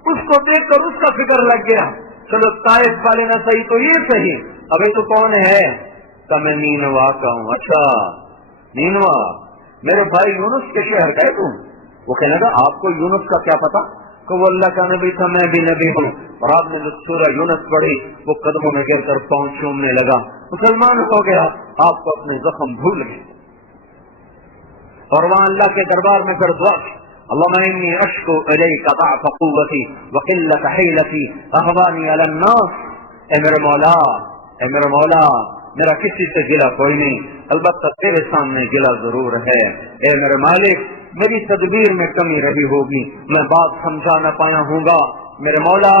اس کو دیکھ کر اس کا فکر لگ گیا، چلو طائف والے نہ صحیح تو یہ صحیح. ابھی تو کون ہے؟ کہ میں نینوا کا ہوں. اچھا نینوا، میرے بھائی یونس کے شہر گئے تم؟ وہ کہنے لگا آپ کو یونس کا کیا پتا؟ کہ وہ اللہ کا نبی تھا، میں بھی نبی ہوں. اور آپ نے جو سورہ یونس پڑھی وہ قدموں میں گر کر پاؤں چومنے لگا، مسلمان ہو گیا. آپ کو اپنے زخم بھول گئے. اور وہاں اللہ کے دربار میں پھر دعا کی، اللہم انی اشکو الیک ضعف قوتی وقلت حیلتی احوانی علی الناس. اے میرے مولا میرا کسی سے گلا کوئی نہیں، البتہ تیرے سامنے گلا ضرور ہے. اے میرے مالک میری تدبیر میں کمی رہی ہوگی، میں بات سمجھا نہ پایا ہوں گا. میرے مولا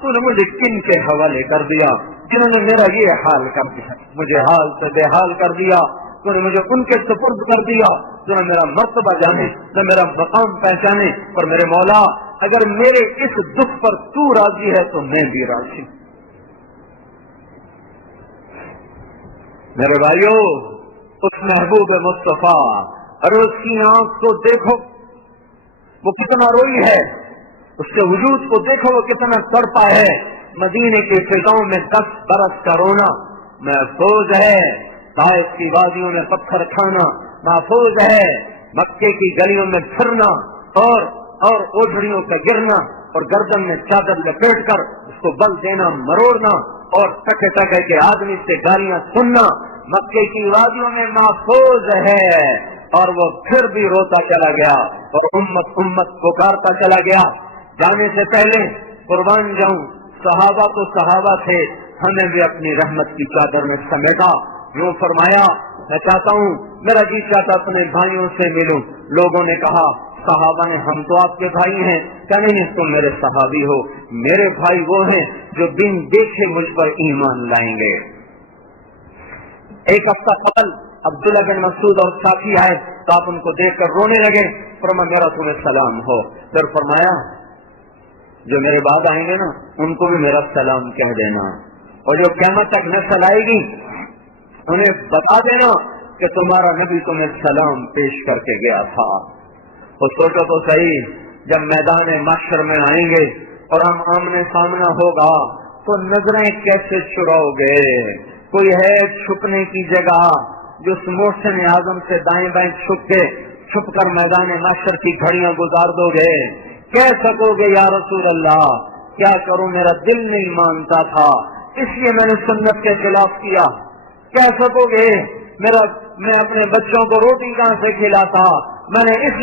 تو نے مجھے کن کے حوالے کر دیا جنہوں نے میرا یہ حال کر دیا، مجھے حال سے بے حال کر دیا. تو نے مجھے ان کے سپرد کر دیا جو نہ میرا مرتبہ جانے نہ میرا مقام پہچانے. پر میرے مولا اگر میرے اس دکھ پر تو راضی ہے تو میں بھی راضی. میرے بھائیو اس محبوب مصطفیٰ، اور اس کی آنکھ کو دیکھو وہ کتنا روئی ہے، اس کے وجود کو دیکھو وہ کتنا تڑپا ہے. مدینے کے فضاؤں میں 10 برس کا رونا محفوظ ہے، طائف کی وادیوں میں پتھر کھانا محفوظ ہے، مکے کی گلیوں میں پھرنا اور اوجھڑیوں پہ گرنا اور گردن میں چادر لپیٹ کر اس کو بل دینا مروڑنا اور ٹکے کے آدمی سے گالیاں سننا مکے کی وادیوں میں محفوظ ہے. اور وہ پھر بھی روتا چلا گیا اور امت پکارتا چلا گیا. جانے سے پہلے قربان جاؤں، صحابہ تو صحابہ تھے، ہمیں بھی اپنی رحمت کی چادر میں سمیٹا. یوں فرمایا میں چاہتا ہوں، میرا جی چاہتا اپنے بھائیوں سے ملوں. لوگوں نے کہا صحابہ نے ہم تو آپ کے بھائی ہیں. کیا نہیں تم میرے صحابی ہو؟ میرے بھائی وہ ہیں جو بن دیکھے مجھ پر ایمان لائیں گے. ایک ہفتہ قبل عبداللہ بن مسعود اور ساتھی آئے تو آپ ان کو دیکھ کر رونے لگے. فرمایا میرا تمہیں سلام ہو. پھر فرمایا جو میرے بعد آئیں گے نا ان کو بھی میرا سلام کہہ دینا، اور جو قیامت تک نسل آئے گی انہیں بتا دینا کہ تمہارا نبی تمہیں سلام پیش کر کے گیا تھا. اور سوچو تو صحیح، جب میدان محشر میں آئیں گے اور ہم آمنے سامنا ہوگا تو نظریں کیسے چراؤ گے؟ کوئی ہے چھپنے کی جگہ جو اس محسن اعظم سے دائیں بائیں چھپ کر میدان محشر کی گھڑیاں گزار دو گے؟ کہہ سکو گے یا رسول اللہ کیا کروں، میرا دل نہیں مانتا تھا اس لیے میں نے سنت کے خلاف کیا. کہہ سکو گے میں اپنے بچوں کو روٹی کہاں سے کھلاتا، میں نے اس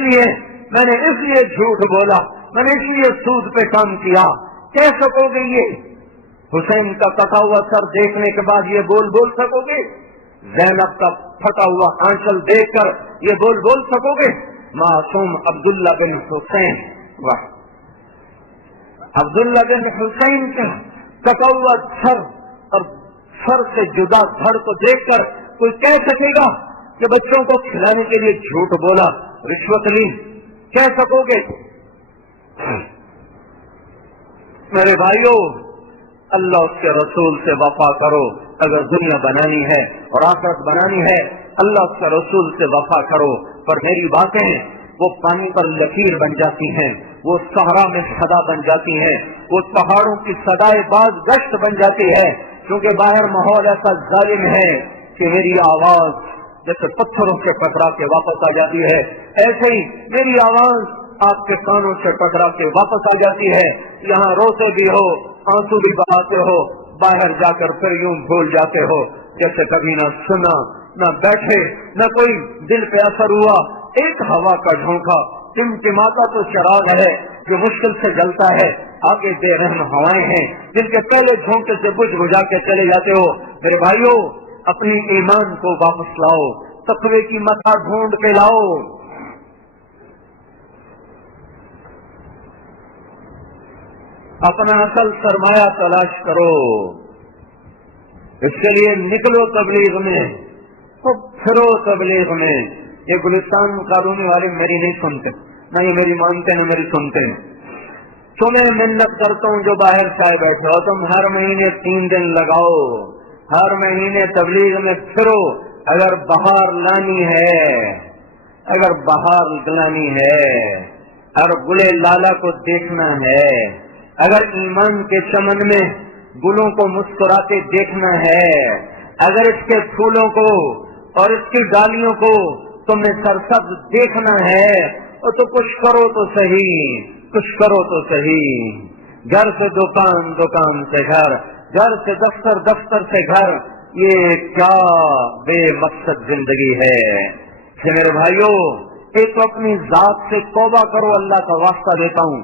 لیے جھوٹ بولا، میں نے اس لیے سود پہ کام کیا. کہہ سکو گے یہ حسین کا کٹا ہوا سر دیکھنے کے بعد یہ بول سکو گے؟ زینب کا پھٹا ہوا آنچل دیکھ کر یہ بول سکو گے؟ معصوم عبداللہ بن حسین، واہ، عبداللہ بن حسین کا کٹا ہوا سر اور سر سے جدا دھڑ کو دیکھ کر کوئی کہہ سکے گا کہ بچوں کو کھلانے کے لیے جھوٹ بولا، رشوت لی؟ کہہ سکو گے؟ میرے بھائیوں اللہ اس کے رسول سے وفا کرو. اگر دنیا بنانی ہے اور آخرت بنانی ہے اللہ اس کے رسول سے وفا کرو. پر میری باتیں وہ پانی پر لکیر بن جاتی ہیں، وہ صحرا میں صدا بن جاتی ہیں، وہ پہاڑوں کی صدائے باز گشت بن جاتی ہے، کیونکہ باہر ماحول ایسا ظالم ہے کہ میری آواز جیسے پتھروں سے ٹکرا کے واپس آ جاتی ہے، ایسے ہی میری آواز آپ کے کانوں سے ٹکرا کے واپس آ جاتی ہے. یہاں روتے بھی ہو، آنسو بھی بہاتے ہو، باہر جا کر پھر یوں بھول جاتے ہو جیسے کبھی نہ سنا، نہ بیٹھے، نہ کوئی دل پہ اثر ہوا. ایک ہوا کا جھونکا ٹمٹماتا تو چراغ ہے جو مشکل سے جلتا ہے، آگے بے رحم ہوائیں ہیں جن کے پہلے جھونکے سے بجھ بجھا کے چلے جاتے ہو. میرے بھائیوں، اپنی ایمان کو واپس لاؤ، تقوی کی متاع ڈھونڈ کے لاؤ. اپنا اصل سرمایہ تلاش کرو. اس کے لیے نکلو تبلیغ میں، خود پھرو تبلیغ میں. یہ گلستان قانونی والے میری نہیں سنتے، نہ یہ میری مانتے نہ میری سنتے. تمہیں منت کرتا ہوں جو باہر سے آئے بیٹھے ہو، تم ہر مہینے 3 دن لگاؤ، ہر مہینے تبلیغ میں پھرو. اگر بہار لانی ہے، اگر بہار لانی ہے، اگر گلے لالا کو دیکھنا ہے، اگر ایمان کے چمن میں گلوں کو مسکراتے دیکھنا ہے، اگر اس کے پھولوں کو اور اس کی ڈالیوں کو تمہیں سرسبز دیکھنا ہے، تو کچھ کرو تو صحیح، کچھ کرو تو صحیح. گھر سے دکان، دکان سے گھر، گھر سے دفتر، دفتر سے گھر، یہ کیا بے مقصد زندگی ہے. میرے بھائیوں، ایک تو اپنی ذات سے توبہ کرو، اللہ کا واسطہ دیتا ہوں.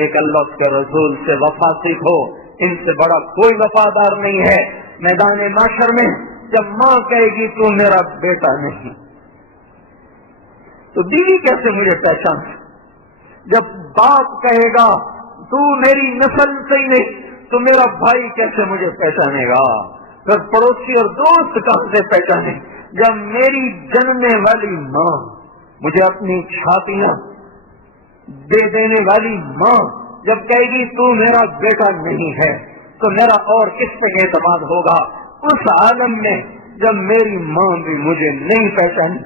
ایک اللہ کے رسول سے وفا سیکھو، ان سے بڑا کوئی وفادار نہیں ہے. میدان معاشر میں جب ماں کہے گی تو میرا بیٹا نہیں، تو بیوی کیسے مجھے پہچان؟ جب باپ کہے گا تو میری نسل سے ہی نہیں تو میرا بھائی کیسے مجھے پہچانے گا؟ پھر پڑوسی اور دوست کہاں سے پہچانے؟ جب میری جننے والی ماں، مجھے اپنی چھاتیاں دے دینے والی ماں جب کہے گی تو میرا بیٹا نہیں ہے، تو میرا اور کس پہ اعتماد ہوگا؟ اس عالم میں جب میری ماں بھی مجھے نہیں پہچانی،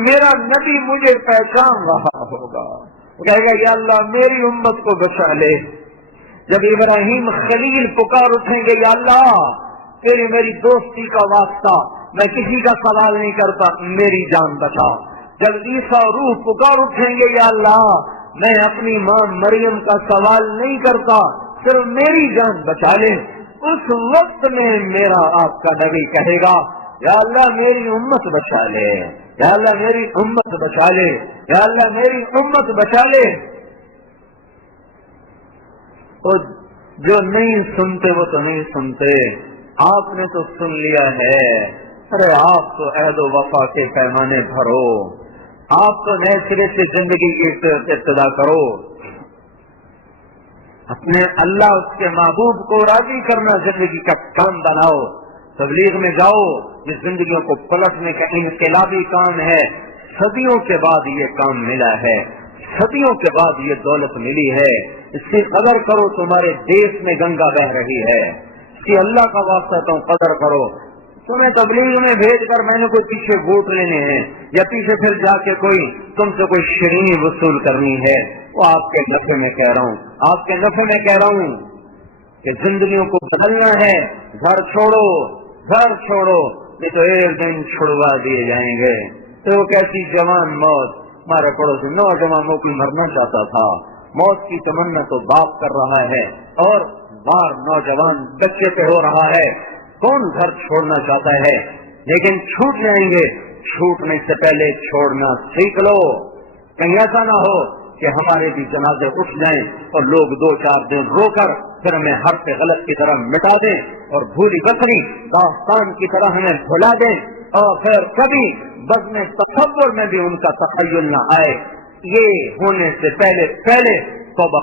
میرا نبی مجھے پہچان رہا ہوگا، کہے گا یا اللہ میری امت کو بچا لے. جب ابراہیم خلیل پکار اٹھیں گے یا اللہ تیری میری دوستی کا واسطہ، میں کسی کا سوال نہیں کرتا، میری جان بچا. جب عیسیٰ روح پکار اٹھیں گے یا اللہ میں اپنی ماں مریم کا سوال نہیں کرتا، صرف میری جان بچا لے. اس وقت میں میرا آپ کا نبی کہے گا یا اللہ میری امت بچا لے، یا اللہ میری امت بچا لے، یا اللہ میری امت بچا لے. تو جو نہیں سنتے وہ تو نہیں سنتے، آپ نے تو سن لیا ہے. ارے آپ تو عہد و وفا کے پیمانے بھرو، آپ تو نئے سرے سے زندگی کی ابتدا کرو. اپنے اللہ اس کے محبوب کو راضی کرنا زندگی کا کام بناؤ. تبلیغ میں جاؤ، جس زندگیوں کو پلٹنے کا انقلابی کام ہے. صدیوں کے بعد یہ کام ملا ہے، صدیوں کے بعد یہ دولت ملی ہے. اس کی قدر کرو، تمہارے دیش میں گنگا بہ رہی ہے، اس کی اللہ کا واسطہ تم قدر کرو. تمہیں تبلیغ میں بھیج کر میں نے کوئی پیچھے ووٹ لینے ہیں یا پیچھے پھر جا کے کوئی تم سے کوئی شرینی وصول کرنی ہے، وہ آپ کے نفع میں کہہ رہا ہوں، آپ کے نفع میں کہہ رہا ہوں کہ زندگیوں کو بدلنا ہے. گھر چھوڑو، گھر چھوڑو، یہ تو ایک دن چھڑوا دیے جائیں گے. تو وہ کیسی جوان موت. ہمارے پڑوسی نوجوانوں کی مرنا چاہتا تھا، موت کی تمنا تو باپ کر رہا ہے اور بار نوجوان بچے پہ ہو رہا ہے. کون گھر چھوڑنا چاہتا ہے؟ لیکن چھوٹ جائیں گے. چھوٹنے سے پہلے چھوڑنا سیکھ لو، کہیں ایسا نہ ہو کہ ہمارے بھی جنازے اٹھ جائیں اور لوگ 2-4 دن رو کر پھر ہمیں ہر سے غلط کی طرح مٹا دیں اور بھولی بکری داستان کی طرح ہمیں بھلا دیں، اور پھر کبھی بزم تصور میں بھی ان کا تخیل نہ آئے. یہ ہونے سے پہلے توبہ